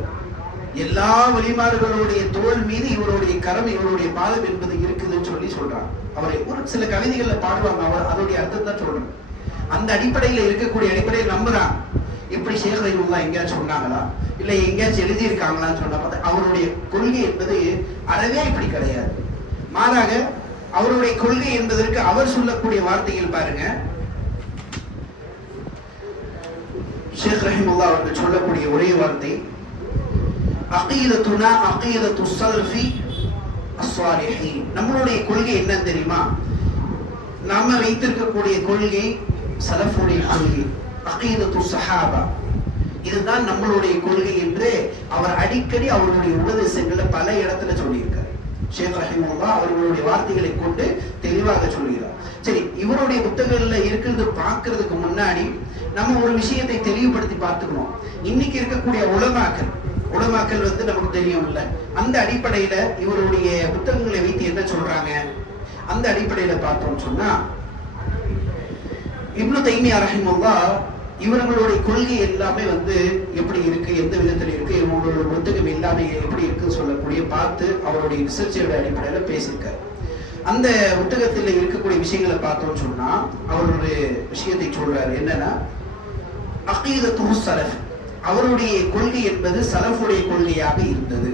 எல்லா வலிமார்களுடைய தோல் மீது இவருடைய கரம், இவருடைய பாதம் என்பது இருக்குதுன்னு சொல்லி சொல்றாங்க. அவரை ஒரு சில கவிதைகள்ல பாடுவாங்க, அவர் அதோடைய அர்த்தம் தான் சொல்றாங்க. அந்த அடிப்படையில் இருக்கக்கூடிய அடிப்படையில் நம்புறாங்க. இப்படி ஷேக் ரஹிமஹுல்லாஹ் எங்கேயாச்சும் சொன்னாங்களா, இல்லை எங்கேயாச்சும் எழுதி இருக்காங்களான்னு சொன்னா அவருடைய கொள்கை என்பது அறவே இப்படி கிடையாது. மாறாக அவருடைய கொள்கை என்பதற்கு அவர் சொல்லக்கூடிய வார்த்தைகள் பாருங்க. ஷேக் ரஹிமஹுல்லாஹ் அவர்கள் சொல்லக்கூடிய ஒரே வார்த்தை, அகீதத்துனா அகீதத்து ஸல்ஃபி அஸ்ஸாலிஹீன். நம்மளுடைய கொள்கை என்ன தெரியுமா? நாம வைத்திருக்கக்கூடிய கொள்கை சலஃபுடைய கொள்கை, அகீதத்து ஸஹாபா. இதுதான் நம்மளுடைய கொள்கை என்று அவர் அடிக்கடி அவருடைய உபதேசங்களை பல இடத்துல சொல்லியிருக்கார். ஷேக் ரஹிமஹுல்லாஹ் அவர்களுடைய வார்த்தைகளை கொண்டு தெளிவாக சொல்கிறார். சரி, இவருடைய புத்தகங்கள்ல இருக்கிறது பார்க்கறதுக்கு முன்னாடி நம்ம ஒரு விஷயத்தை தெளிவுபடுத்தி பார்த்துக்கணும். இன்னைக்கு இருக்கக்கூடிய உலமாக்கள் நமக்கு தெரியும் இல்ல, அந்த அடிப்படையில இவருடைய புத்தகங்களை வைத்து என்ன சொல்றாங்க? அந்த அடிப்படையில பார்த்தோம்னு சொன்னா இப்னு தைமியா ரஹிமஹுல்லாஹ் இவர்களுடைய கொள்கை எல்லாமே எப்படி இருக்கு, எந்த விதத்துல இருக்கு, இவங்களோட புத்தகம் எல்லாமே எப்படி இருக்குன்னு சொல்லக்கூடிய பார்த்து அவருடைய ரிசர்ச்சோட அடிப்படையில பேசியிருக்காரு. அந்த புத்தகத்தில் இருக்கக்கூடிய விஷயங்களை பார்த்தோம்னு சொன்னா அவருடைய விஷயத்தை சொல்றாரு. என்னன்னா அகீதத்து ஸலஃப், அவருடைய கொள்கை என்பது சலஃபுடைய கொள்கையாக இருந்தது.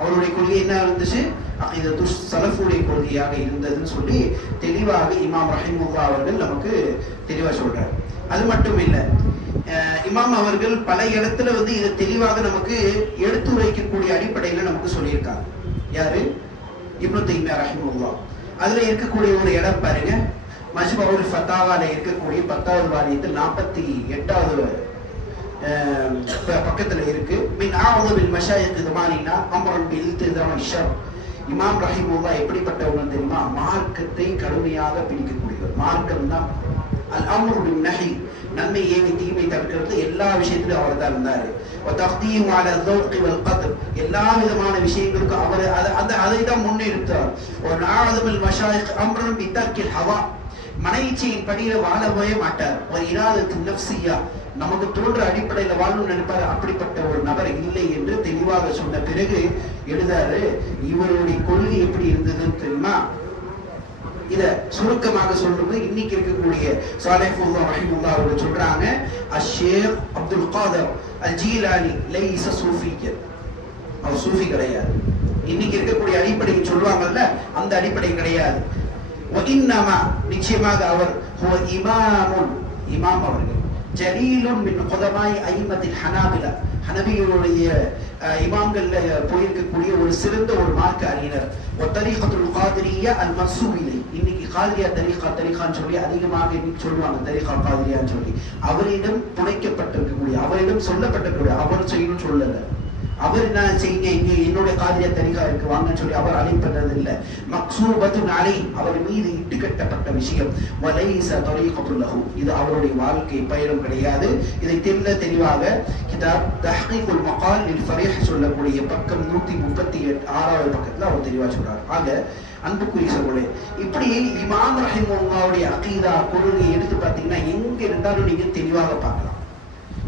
அவருடைய கொள்கை என்ன இருந்துச்சு? அகீதத்து ஸலஃபுடைய கொள்கையாக இருந்ததுன்னு சொல்லி தெளிவாக இமாம் ரஹிமஹுல்லாஹ் அவர்கள் நமக்கு தெளிவாக சொல்றாரு. அது மட்டும் இல்ல, இமாம் அவர்கள் பல இடத்துல இதை தெளிவாக நமக்கு எடுத்துரைக்கக்கூடிய அடிப்படையில நமக்கு சொல்லியிருக்காங்க. யாரு? இப்னு தைமியா ரஹிமஹுல்லாஹ். அதுல இருக்கக்கூடிய ஒரு இடம் பாருங்க, மஜ்மஉல் ஃபதாவால இருக்கக்கூடிய 10வது வாரியத்தில் 48வது பக்கத்துல இருக்கு. மின் ஆஅதமில் மஷாயிக் தமானினா அம்ரன் பில் இல்திஸாமி ஷர். இமாம் ரஹிமஹுல்லாஹ் எப்படிப்பட்டவங்க தெரியுமா? மார்க்கத்தை கடுமையாக பிடிக்கக்கூடியவர். மார்க்கம் தான் அல் அம்ரு பின் நஹி, நன்மை ஏவி தீமை தவிர்க்கிறது எல்லா விஷயத்திலும் அவர் தான் இருந்தாரு. வதக்தீம் அலா ذوق والقدر, எல்லா விதமான விஷயங்களுக்கும் அவர் அதை தான் முன்னெடுத்தார். ஒரு ஆஅதமில் மஷாயிக் அம்ரன் பிதர்கில் ஹவா, மனைச்சியின் படியில வாழவே மாட்டார். ஒரு இராதத்து நஃப்ஸியா, நமக்கு தோன்ற அடிப்படையில வாழணும்னு நினைப்பாரு. அப்படிப்பட்ட ஒரு நபர் இல்லை என்று தெளிவாக சொன்ன பிறகு எழுதாரு, இவருடைய கொள்கை எப்படி இருந்ததுன்னு தெரியுமா? இத சுருக்கமாக சொல்றது இன்னைக்கு இருக்கக்கூடிய சாலிஹுல்லாஹ் ரஹிமஹுல்லாஹ் அவர்கள் சொல்றாங்க, அஷேக் அப்துல் காதர் அல் ஜீலானி லைஸ சூஃபியன், அவர் சூஃபி கிடையாது. இன்னைக்கு இருக்கக்கூடிய அடிப்படையை சொல்லுவாங்கல்ல, அந்த அடிப்படை கிடையாது. வஇன்னமா, நிச்சயமாக அவர் ஹுவ இமாமுன், இமாம் அவர்கள், ஜலீலுன் மின் குதமாய் ஐமத்தில் ஹனாபிலா, ஹனபிகளுடைய இமாம்கள்ல போயிருக்கக்கூடிய ஒரு சிறந்த ஒரு மார்க்க அறிஞர். தரீகத்துல் காதிரியா அல் மன்சூபிலை, இன்னைக்கு காதிரியா தரீகான்னு சொல்லி அதிகமாக இன்னைக்கு சொல்லுவாங்க, தரீகா காதிரியான்னு சொல்லி. அவரிடம் புனைக்கப்பட்டிருக்கக்கூடிய, அவரிடம் சொல்லப்பட்டிருக்கக்கூடிய, அவர் செய்யணும்னு சொல்லல, அவர் என்ன செய்யுங்க இங்க என்னுடைய காதிரியா தரீகா இருக்கு வாங்கன்னு சொல்லி அவர் அழைப்பது இல்லை. மக்சூபத்துன் அலை, அவர் மீது இட்டு கட்டப்பட்ட விஷயம். வலைஸ தரீகத்துல் லஹு, இது அவருடைய வாழ்க்கை பயணம் கிடையாது. இதை தெளிவாக கிதாப் தஹ்கீகுல் மகால் லில் ஃபரீஹ் சொல்லக்கூடிய பக்கம் 136வது பக்கத்துல அவர் தெளிவா சொல்றார். ஆக அன்புக்குரிய சகோதரர்களே, இப்படி இமாம் ரஹிமஹுல்லாஹ்வுடைய அகீதா கொள்கையை எடுத்து பார்த்தீங்கன்னா எங்க இருந்தாலும் நீங்க தெளிவாக பார்க்கலாம்.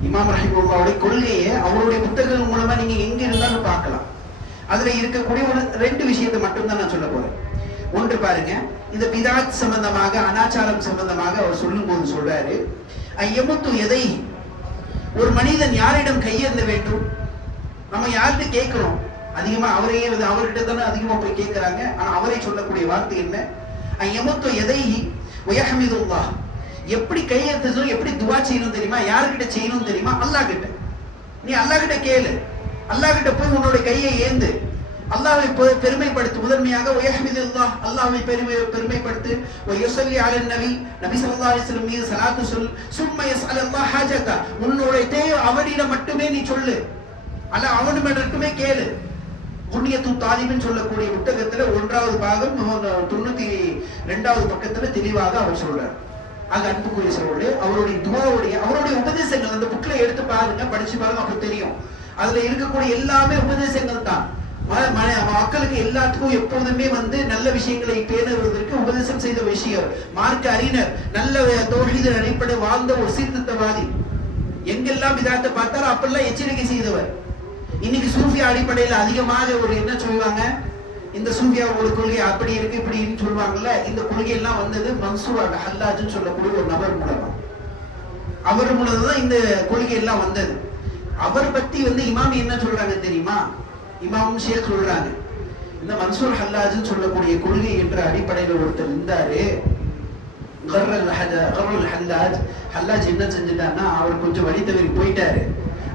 இமாம் ரஹிமஹுல்லாஹ்வுடைய கொள்கையை அவருடைய புத்தகங்கள் மூலமா நீங்க எங்க இருந்தாலும் பார்க்கலாம். அதுல இருக்கக்கூடிய ஒரு 2 விஷயத்தை மட்டும் தான் நான் சொல்ல போறேன். ஒன்று பாருங்க, இந்த பிதாத் சம்பந்தமாக, அனாச்சாரம் சம்பந்தமாக அவர் சொல்லும் போது சொல்றாரு, ஐயமுத்து எதை, ஒரு மனிதன் யாரிடம் கையேந்த வேண்டும், நம்ம யார்கிட்ட கேட்கிறோம் அதிகமா, அவரையே அவர்கிட்ட தானே அதிகமா போய் கேட்கிறாங்க. ஆனா அவரை சொல்லக்கூடிய வார்த்தை என்ன, ஐயமுத்து எதை வயஹ்மிதுல்லாஹ், எப்படி கையெழுத்து, எப்படி துவா செய்யணும் தெரியுமா, யாருக்கிட்ட செய்யணும் தெரியுமா, அல்லாஹ் கிட்ட. நீ அல்லாஹ் கிட்ட கேளு, அல்லாஹ் கிட்ட போய் உன்னுடைய கையை ஏந்து அல்லாஹ்வை பெருமைப்படுத்து. முதன்மையாக வயஹ்மிதுல்லாஹ், அல்லாஹ்வை பெருமைப்படுத்து. வயஸல்லி அலன் நபி, நபி ஸல்லல்லாஹு அலைஹி வஸல்லம் மீது ஸலாத்து சொல். சும்ம யஸ்அலல்லாஹ் ஹாஜதா, உன்னுடைய தேவை அவனிடம் மட்டுமே நீ சொல்லு, அல்ல அவனிடம் மட்டுமே கேளு. புண்ணியத்து தாலிபின்னு சொல்லக்கூடிய புத்தகத்துல 1வது பாகம் 92வது பக்கத்துல தெளிவாக அவர் சொல்றார். ஆக அன்புக்குரிய சகோதரர்களே, அவருடைய துஆவுடைய, அவருடைய உபதேசங்கள் அந்த புக்ல எடுத்து பாருங்க, படிச்சு பாருங்க, அப்ப தெரியும். அதுல இருக்கக்கூடிய எல்லாமே உபதேசங்கள் தான். மக்களுக்கு எல்லாத்துக்கும் எப்போதுமே நல்ல விஷயங்களை பேணுவதற்கு உபதேசம் செய்த விஷயம். மார்க்க அறிஞர், நல்ல தௌஹீதின் அடிப்படை வாழ்ந்த ஒரு சீர்திருத்தவாதி. எங்கெல்லாம் விதாத்தை பார்த்தாலும் அப்பெல்லாம் எச்சரிக்கை செய்தவர். இன்னைக்கு சூஃபியா அடிப்படையில் அதிகமாக ஒரு என்ன சொல்லுவாங்க, இந்த சூஃபியா ஒரு கொள்கை அப்படி இருக்கு இப்படின்னு சொல்லுவாங்கல்ல, இந்த கொள்கை எல்லாம் வந்தது மன்சூர் அல் ஹல்லாஜ்னு சொல்லக்கூடிய ஒரு நபர் மூலமா. அவர் மூலமா தான் இந்த கொள்கை எல்லாம் வந்தது. அவர் பத்தி இமாம் என்ன சொல்றாங்க தெரியுமா, இமாம் ஷேக் சொல்றாங்க, இந்த மன்சூர் ஹல்லாஜ்னு சொல்லக்கூடிய கொள்கை என்ற அடிப்படையில் ஒருத்தர் இருந்தாரு. ஹல்லாஜ் என்ன செஞ்சுட்டான்னா, அவர் கொஞ்சம் வழி தவறி போயிட்டாரு.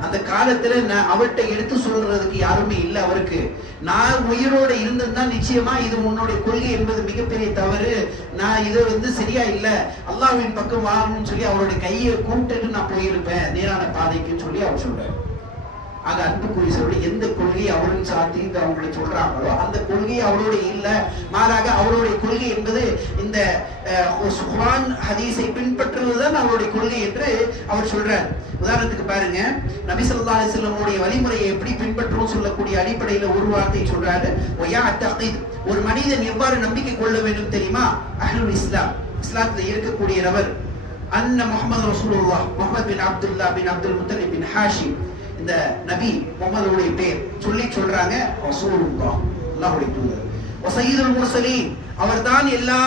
அந்த காலத்துல நான் அவர்கிட்ட எடுத்து சொல்றதுக்கு யாருமே இல்லை அவருக்கு. நான் உயிரோட இருந்திருந்தா நிச்சயமா இது உன்னுடைய கொள்கை என்பது மிகப்பெரிய தவறு, நான் இது சரியா இல்லை, அல்லாஹ்வின் பக்கம் வாங்கணும்னு சொல்லி அவருடைய கையை கூப்பிட்டு நான் போயிருப்பேன் நேரான பாதைக்குன்னு சொல்லி அவர் சொல்றாரு. ஆக அன்புக்குரிய சொல்லி எந்த கொள்கையை அவரும் சாத்தி அவங்களை சொல்றாங்களோ அந்த கொள்கை அவருடைய இல்லை, மாறாக அவருடைய கொள்கை என்பது இந்த குர்ஆன் ஹதீஸை பின்பற்றுவதுதான் அவருடைய கொள்கை என்று அவர் சொல்றார். உதாரணத்துக்கு பாருங்க, நபி ஸல்லல்லாஹு அலைஹி வஸல்லம் வழிமுறையை எப்படி பின்பற்றுவோம் சொல்லக்கூடிய அடிப்படையில் ஒரு வார்த்தை சொல்றாரு, ஒரு மனிதன் எவ்வாறு நம்பிக்கை கொள்ள வேண்டும் தெரியுமா, அஹ்லுல் இஸ்லாம், இஸ்லாத்தில் இருக்கக்கூடிய நபர், அன்ன முஹம்மது ரசூலுல்லாஹ், முஹம்மது பின் அப்துல்லா பின் அப்துல் முத்தலிப் பின் ஹாஷிம், இந்த நபி முஹம்மதுடைய பேர் சொல்லி சொல்றாங்க, ரசூலுல்லாஹ், அல்லாஹ்வுடைய தூதர். வஸய்யிதுல் முர்ஸலீன், அவர்தான் எல்லா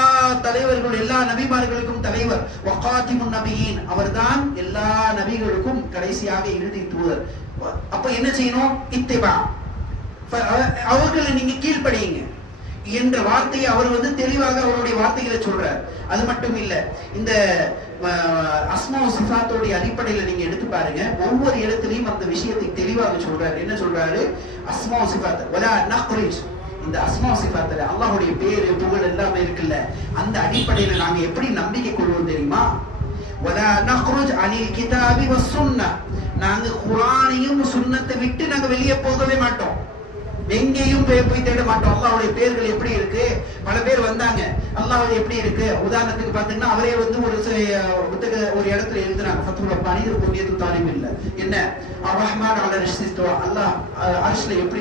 தலைவர்கள், எல்லா நபிமார்களுக்கும் தலைவர். வகாத்திமுன் நபியீன், அவர்தான் எல்லா நபிகளுக்கும் கடைசியாக இறுதி தூதர். அப்ப என்ன செய்யணும், இத்திபா, அவர்களை நீங்க கீழ்ப்படியுங்க என்ற வார்த்தையை அவர் தெளிவாக அவருடைய வார்த்தைகளை சொல்றார். அது மட்டும் இல்ல, இந்த அஸ்மா சிஃபாத்தோடைய அடிப்படையில நீங்க எடுத்து பாருங்க, ஒவ்வொரு இடத்திலையும் அந்த விஷயத்தை தெளிவாக சொல்றாரு. என்ன சொல்றாரு, அஸ்மா சிஃபாத் வலா நக்ரிஜ், இந்த அஸ்மா சிஃபாத்துல அல்லாஹ்வுடைய பேரு புகழ் எல்லாமே இருக்குல்ல, அந்த அடிப்படையில நாங்க எப்படி நம்பிக்கை கொள்வோம் தெரியுமா, வலா நக்ருஜ் அனில் கிதாபி வஸ் சுன்னah, நாங்க குர்ஆனையும் சுன்னத்தை விட்டு நாங்க வெளியே போகவே மாட்டோம், எங்கேயும் போய் தேட மாட்டோம். அல்லாஹ்வுடைய பேர்கள் எப்படி இருக்கு, பல பேர் வந்தாங்க, அல்லாஹ் எப்படி இருக்கு, உதாரணத்துக்கு பாத்தீங்கன்னா அவரே ஒரு இடத்துல எழுதுறாங்க, ஃபத்ஹுல் ரப்பானி, இது புண்ணியத்து தாலிம் இல்ல, என்ன அர்-ரஹ்மான் அலா அர்ஷ் இஸ்தவா, அல்லாஹ் அர்ஷ்ல எப்படி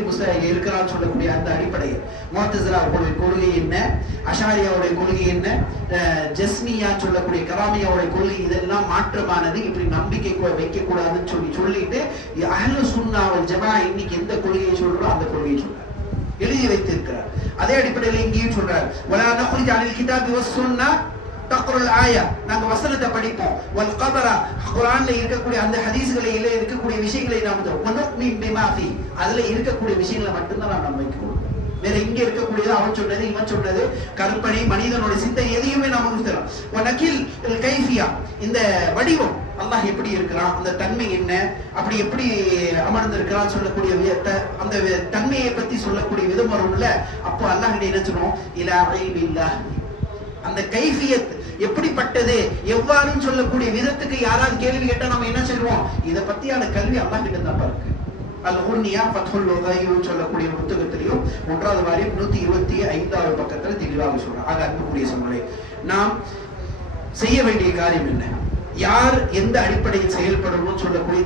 இருக்கிறான்னு சொல்லக்கூடிய அந்த அடிப்படையில் முஅத்தஸிலாவுடைய கொள்கை என்ன, அஷாரியாவுடைய கொள்கை என்ன, ஜஸ்மியா சொல்லக்கூடிய கராமியாவுடைய கொள்கை இதெல்லாம் மாற்றமானது, இப்படி நம்பிக்கை வைக்க கூடாதுன்னு சொல்லிட்டு அஹ்லு சுன்னா வல் ஜமாஅ இன்னைக்கு எந்த கொள்கையை சொல்றோம் அந்த கொள்கையை சொல்றாங்க. எழுதி வைத்திருக்கிறார். அதே அடிப்படையில் இங்கேயும் சொல்றார், வலா நக்ரிஜ் அனில் கிதாபி வஸ்ஸுன்னா தக்ருல் ஆயா, நாங்க வசனத்தை படிப்போம், வல் கபரா குர்ஆன்ல இருக்கக்கூடிய அந்த ஹதீஸ்களில இருக்கக்கூடிய விஷயங்களை நாம் வனுக்மின் பிமா ஃபீ, அதுல இருக்கக்கூடிய விஷயங்களை மட்டும்தான் நாம் நம்பிக்கணும். வேற இங்க இருக்கக்கூடியது அவன் சொன்னது இவன் சொன்னது கற்பனை மனிதனோட சிந்தனை எதையுமே நாம கொடுத்துறோம். வனகில் கைஃபியா, இந்த வடிவம் அல்லாஹ் எப்படி இருக்கிறான், அந்த தன்மை என்ன, அப்படி எப்படி அமர்ந்திருக்கிறான் சொல்லக்கூடிய அந்த தன்மையை பத்தி சொல்லக்கூடிய விதம் வரும்ல, அப்போ அல்லாஹ் கிட்ட என்ன சொல்லுவோம், இலா இல்மில்லாஹ், அந்த கைஃபியத் எப்படிப்பட்டது எவ்வாறுன்னு சொல்லக்கூடிய விதத்துக்கு யாராவது கேள்வி கேட்டா நம்ம என்ன சொல்லுவோம், இதை பத்தியான கல்வி அல்லாஹ் கிட்ட தான் இருக்கு. அல்-உர்னியா ஃபத்ஹுல் வதாயின்னு சொல்லக்கூடிய புத்தகத்திலையும் 1வது வாரியம் 125வது பக்கத்துல தெளிவாக சொல்றாங்க. ஆக அன்புக்குரிய சமூகங்களே, நாம் செய்ய வேண்டிய காரியம் என்ன, யார் எந்த அடிப்படையில் செயல்படணும்னு சொல்லக்கூடிய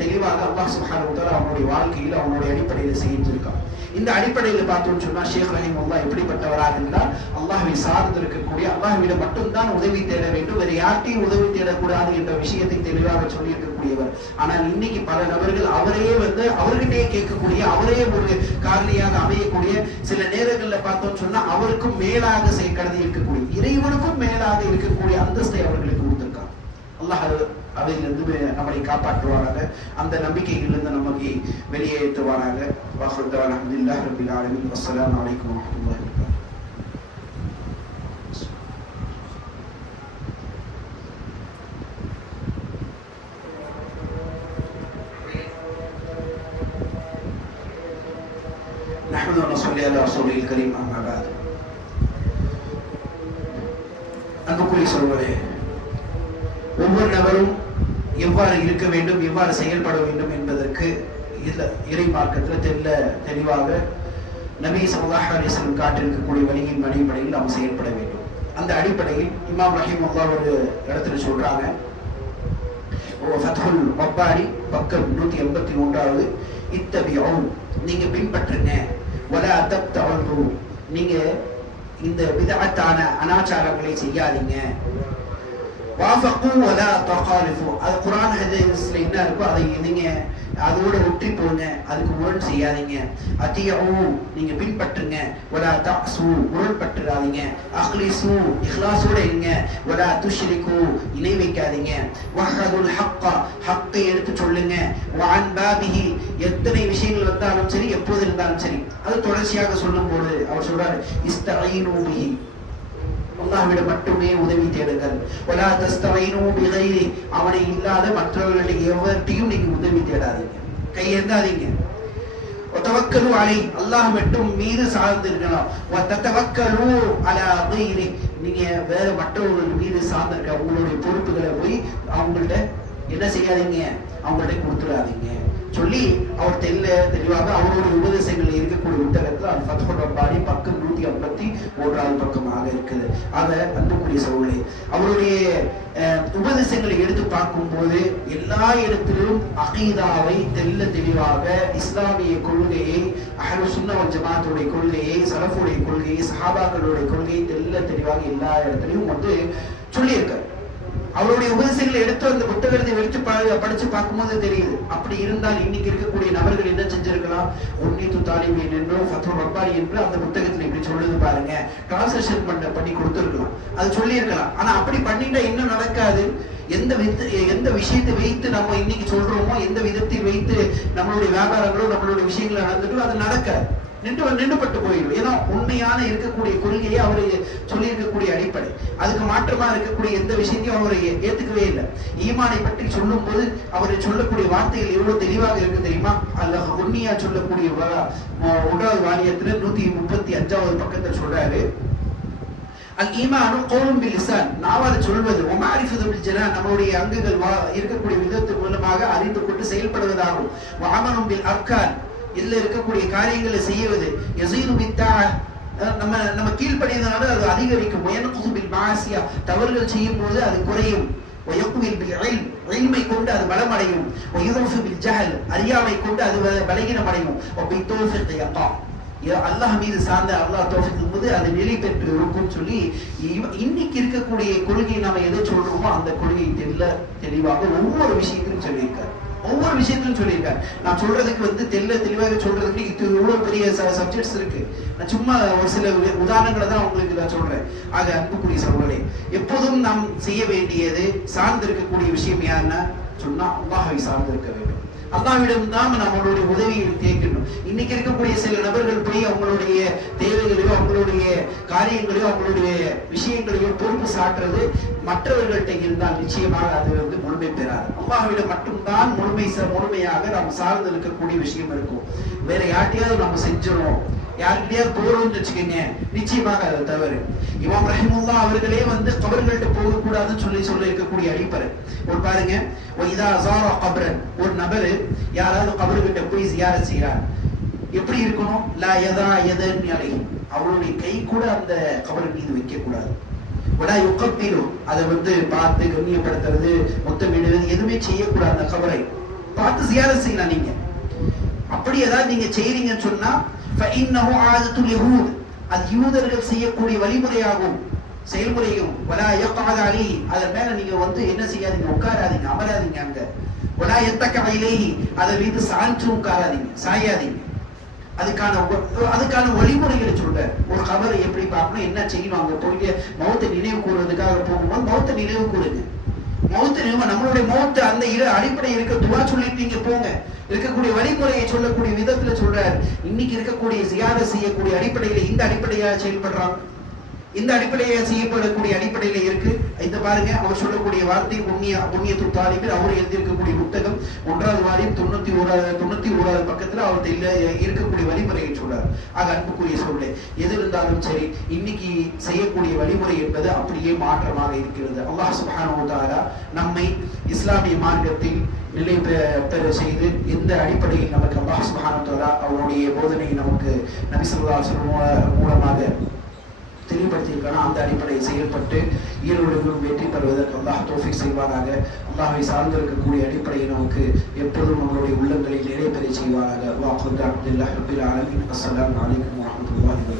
தெளிவாக அல்லாஹ் சுப்ஹானஹு வ தஆலா அவனுடைய வாழ்க்கையில் அவனுடைய அடிப்படையில் செஞ்சிருக்கான். இந்த அடிப்படையில் பார்த்தோம்னு சொன்னா ஷேக் ரஹிமஹுல்லாஹ் எப்படிப்பட்டவராக இருந்தால் அல்லாஹ்வை சார்ந்து இருக்கக்கூடிய, அல்லாஹ்விடம் மட்டும்தான் உதவி தேட வேண்டும், வேறு யார்ட்டையும் உதவி தேடக்கூடாது என்ற விஷயத்தை தெளிவாக சொல்லி இருக்கக்கூடியவர். ஆனால் இன்னைக்கு பல நபர்கள் அவரையே அவர்கிட்டயே கேட்கக்கூடிய, அவரே ஒரு காரணியாக அமையக்கூடிய, சில நேரங்களில் பார்த்தோம்னு சொன்னா அவருக்கும் மேலாக கருதி இருக்கக்கூடிய, இறைவனுக்கும் மேலாக இருக்கக்கூடிய அந்தஸ்தை அவர்களுக்கு கொடுத்திருக்காங்க. அல்லாஹ் அவையிலிருந்து நம்மளை காப்பாற்றுவாராக, அந்த நம்பிக்கையிலிருந்து நமக்கு வெளியேற்றுவாராக. வாஹுதவான் அல்ஹம்துலில்லாஹி ரப்பில் ஆலமீன். வஸ்ஸலாமு அலைக்கும் வரஹ்மத்துல்லாஹி வபரகாத்துஹு. நஹ்மது வ நஸல்லி அலா ரசூலில் கரீம். அம்மா பஅத். அன்புக்குரிய சகோதரரே, ஒவ்வொரு நபரும் எவ்வாறு இருக்க வேண்டும், எவ்வாறு செயல்பட வேண்டும் என்பதற்கு இறை மார்க்கத்தில் தெளிவாக நபி ஸல்லல்லாஹு அலைஹி வஸல்லம் காட்டியிருக்கக்கூடிய வழியின் அடிப்படையில் நாம் செயல்பட வேண்டும். அந்த அடிப்படையில் இமாம் ரஹிமஹுல்லாஹ் ஒரு இடத்துல சொல்றாங்க, ஃபத்ஹுல் வப்பாரி பக்கம் 181வது, இத்தபிஉ, நீங்க பின்பற்றுங்க, வலா தப்தஉ, நீங்க இந்த பிதஅத்தான அனாச்சாரங்களை செய்யாதீங்க, வாஃபகு வலா தகாலிஃபு, அது குர்ஆன் ஹதீஸ்ல என்ன இருக்கோ அதை நீங்க அதோட ஒற்றி போங்க, அதுக்கு முரண் செய்யாதீங்க. அதியு, நீங்க பின்பற்றுங்க, வலா தஅசு, முரண்பட்டுறாதீங்க. அக்லிசு, இக்லாஸோட இருங்க, வலா துஷ்ரிகு, இணை வைக்காதீங்க. வஹதுல் ஹக்க, ஹக்கை எடுத்து சொல்லுங்க. வஅன் பாபிஹி, எத்தனை விஷயங்கள் வந்தாலும் சரி, எப்போது இருந்தாலும் சரி, அது தொடர்ச்சியாக சொல்லும்போது அவர் சொல்றாரு, இஸ்தஈனு பிஹி, அல்லாஹ்விடம் மட்டுமே உதவி தேடுங்கள். வலா தஸ்தஈனு பிகைரி, அவனை இல்லாத மற்றவர்களுடைய எவர்கிட்டையும் நீங்க உதவி தேடாதீங்க, கையேந்தாதீங்க. வதவக்கலு அலை, அல்லாஹ் மட்டும் மீது சார்ந்து இருக்கணும். வததவக்கலு அலா கைரி, நீங்க வேற மற்றவர்கள் மீது சார்ந்து இருக்க உங்களுடைய பொறுப்புகளை போய் அவங்கள்ட்ட என்ன செய்யாதீங்க, அவங்கள்ட்ட கொடுத்துடாதீங்க சொல்லி அவர் தெளிவாக அவருடைய உபதேசங்கள் இருக்கக்கூடிய புத்தகத்தில் அது ஃபத்ஹுல் வப்பாரி பக்கம் 151வது பக்கமாக இருக்குது. ஆக அன்புக்குரிய சகோதரர்களே, அவருடைய உபதேசங்களை எடுத்து பார்க்கும்போது எல்லா இடத்திலும் அகீதாவை தெளிவாக, இஸ்லாமிய கொள்கையை, அஹ்லுஸ் சுன்னah வல் ஜமாஅத்துடைய கொள்கையை, சலஃபுடைய கொள்கையை, சஹாபாக்களுடைய கொள்கையை தெளிவாக எல்லா இடத்திலையும் சொல்லியிருக்காரு. அவருடைய உபதேசங்களை எடுத்து அந்த புத்தகத்தை எடுத்து படிச்சு பார்க்கும்போது தெரியுது. அப்படி இருந்தால் இன்னைக்கு இருக்கக்கூடிய நபர்கள் என்ன செஞ்சிருக்கலாம், உன்னீத்து தாலிபீன் என்றோ ஃபத்ஹுல் வப்பாரி என்று அந்த புத்தகத்துல இப்படி சொல்லுது பாருங்க, டிரான்ஸ்லேஷன் பண்ணி கொடுத்துருக்கலாம், அது சொல்லியிருக்கலாம். ஆனா அப்படி பண்ணிட்டா என்ன நடக்காது, எந்த விஷயத்தை வைத்து நம்ம இன்னைக்கு சொல்றோமோ, எந்த விதத்தை வைத்து நம்மளுடைய வியாபாரங்களோ நம்மளுடைய விஷயங்களோ நடந்துட்டோ அது நடக்காது, நின்றுபட்டு போயிடும். ஏன்னா உண்மையான இருக்கக்கூடிய கொள்கையை அவரை சொல்லி இருக்கக்கூடிய அடிப்படை, அதுக்கு மாற்றமா இருக்கக்கூடிய எந்த விஷயத்தையும் அவரை ஏத்துக்கவே இல்லை. ஈமானை பற்றி சொல்லும் போது அவரை சொல்லக்கூடிய வார்த்தைகள் எவ்வளவு தெளிவாக இருக்கு தெரியுமா? அல்லாஹ் உண்மையா சொல்லக்கூடிய 1வது வாரியத்துல 135வது பக்கத்தில் சொல்றாரு, அல் ஈமானு கௌலுன் பில் லிசான், நாவால சொல்வது, வ மஅரிஃபத்து பில் ஜனான், நம்மளுடைய அங்குகள் இருக்கக்கூடிய விதத்தின் மூலமாக அறிந்து கொண்டு செயல்படுவதாகும். வ அமலுன் பில் அர்கான், இதுல இருக்கக்கூடிய காரியங்களை செய்வது, யஸீது பித்தா, நம்ம கீழ்ப்படியதனால அது அதிகரிக்கும். வயன்குது பில் மாசியா, தவறுகள் செய்யும் போது அது குறையும். வயக்வில் பில் இல்ம், இல்மை கொண்டு அது பலமடையும். வயுது பில் ஜஹல், அறியாமை கொண்டு அது பலகீனம் அடையும். வ பி தௌஃபீக் யகா, அல்லாஹ் மீது சார்ந்த அல்லாஹ் தௌஃபீக் போது அது நிலை பெற்று இருக்கும்னு சொல்லி இன்னைக்கு இருக்கக்கூடிய கொள்கையை நாம எதை சொல்றோமோ அந்த கொள்கையை தெளிவாக ஒவ்வொரு விஷயத்திலும் சொல்லியிருக்காரு. ஒவ்வொரு விஷயத்திலும் சொல்லியிருக்காரு. நான் சொல்றதுக்கு தெளிவாக சொல்றதுக்கு இது இவ்வளவு பெரிய சப்ஜெக்ட்ஸ் இருக்கு. நான் சும்மா ஒரு சில உதாரணங்களை தான் உங்களுக்கு நான் சொல்றேன். ஆக அன்புக்குரிய சகோதரர்களே, எப்போதும் நாம் செய்ய வேண்டியது சார்ந்து இருக்கக்கூடிய விஷயம் யாருன்னா சொன்னா அல்லாஹ்வை சார்ந்து இருக்க வேண்டும். அல்லாஹ்விடம் தான் நம்மளுடைய உதவியை கேட்கணும். இன்னைக்கு இருக்கக்கூடிய சில நபர்கள் போய் அவங்களுடைய தேவைகளையோ அவங்களுடைய காரியங்களையோ அவங்களுடைய விஷயங்களையோ பொறுப்பு சாட்டுறது மற்றவர்கள்ட்ட இருந்தால் நிச்சயமாக அது முழுமை பெறாது. அல்லாஹ்விடம் மட்டும்தான் முழுமையாக நாம் சார்ந்து இருக்கக்கூடிய விஷயம் இருக்கும். வேற யார்ட்டையாவது நம்ம செஞ்சிடும், யார்கிட்டயாவது போறோம்னு வச்சுக்கோங்க, நிச்சயமாக அது தவறு. இமாம் ரஹிமுல்லா அவர்களே கபர்கள்ட்ட போகக்கூடாதுன்னு சொல்லி இருக்கக்கூடிய அடிப்படை ஒரு பாருங்க. ஒரு நபர் யாராவது கபர்கிட்ட போய் ஜியாரத் செய்யறார், எப்படி இருக்கணும்? லா யதா யதன் அலைஹி, அவருடைய கை கூட அந்த கபர் மீது வைக்க கூடாது. வலா யுகப்பிலு, அதை பார்த்து கண்ணியப்படுத்துறது முத்தமிடுவது எதுவுமே செய்யக்கூடாது. அந்த கபரை பார்த்து ஜியாரத் செய்யலாம். நீங்க அப்படி ஏதாவது நீங்க செய்யறீங்கன்னு சொன்னா ஃபஇன்னஹு ஆதத்துல் யஹூத், அது யூதர்கள் செய்யக்கூடிய வழிமுறையாகும் செயல்முறையும். வலா யக்அத அலைஹி, அதன் மேல நீங்க என்ன செய்யாதீங்க, உட்காராதீங்க, அமராதீங்க. அங்க வலா யத்தக இலைஹி, அதை மீது சாய்ந்து உட்காராதீங்க, சாயாதீங்க. அதுக்கான வழிமுறைகளை சொல்ற. ஒரு கபரை எப்படி பார்க்கணும், என்ன செய்யணும், அங்க போய் மௌத்தை நினைவு கூறுவதற்காக போகும்போது மௌத்தை நினைவு கூறுங்க. நம்மளுடைய மௌத்து அந்த அடிப்படை இருக்க துவா சொல்லிட்டு போங்க. இருக்கக்கூடிய வழிமுறையை சொல்லக்கூடிய விதத்துல சொல்றாரு. இன்னைக்கு இருக்கக்கூடிய ஜியாரத் செய்யக்கூடிய அடிப்படையில இந்த அடிப்படையாக செயல்படுறாங்க. இந்த அடிப்படையை செய்யப்படக்கூடிய அடிப்படையில இருக்கு. இந்த பாருங்க, அவர் சொல்லக்கூடிய வார்த்தை புண்ணியத்துல் தாலிபில் அவர் எழுதியிருக்கக்கூடிய புத்தகம் 1வது வாரியம் 91வது பக்கத்துல அவர் இருக்கக்கூடிய வழிமுறையை சொல்றார். ஆக அன்புக்குரிய சொல்ல எது இருந்தாலும் சரி, இன்னைக்கு செய்யக்கூடிய வழிமுறை என்பது அப்படியே மாற்றமாக இருக்கிறது. அல்லாஹ் சுப்ஹானஹு வ தஆலா நம்மை இஸ்லாமிய மார்க்கத்தில் நிலை பெற செய்து இந்த அடிப்படையில் நமக்கு அல்லாஹ் சுப்ஹானஹு வ தஆலா அவருடைய போதனையை நமக்கு நபி ஸல்லல்லாஹு அலைஹி வஸல்லம் மூலமாக தெளிவுபடுத்தியிருக்கான அந்த அடிப்படையை செயல்பட்டு ஈரோடுகளும் வெற்றி பெறுவதற்கு அல்லாஹ் தௌஃபீக் செய்வாராக. அல்லாஹ்வை சார்ந்திருக்கக்கூடிய அடிப்படையை நமக்கு எப்போதும் நம்மளுடைய உள்ளங்களில் நிறைவேற செய்வாராக. வாஹுது அப்துல்லாஹ் ரப்பில் ஆலமீன். அஸ்ஸலாமு அலைக்கும் வரஹ்மத்துல்லாஹி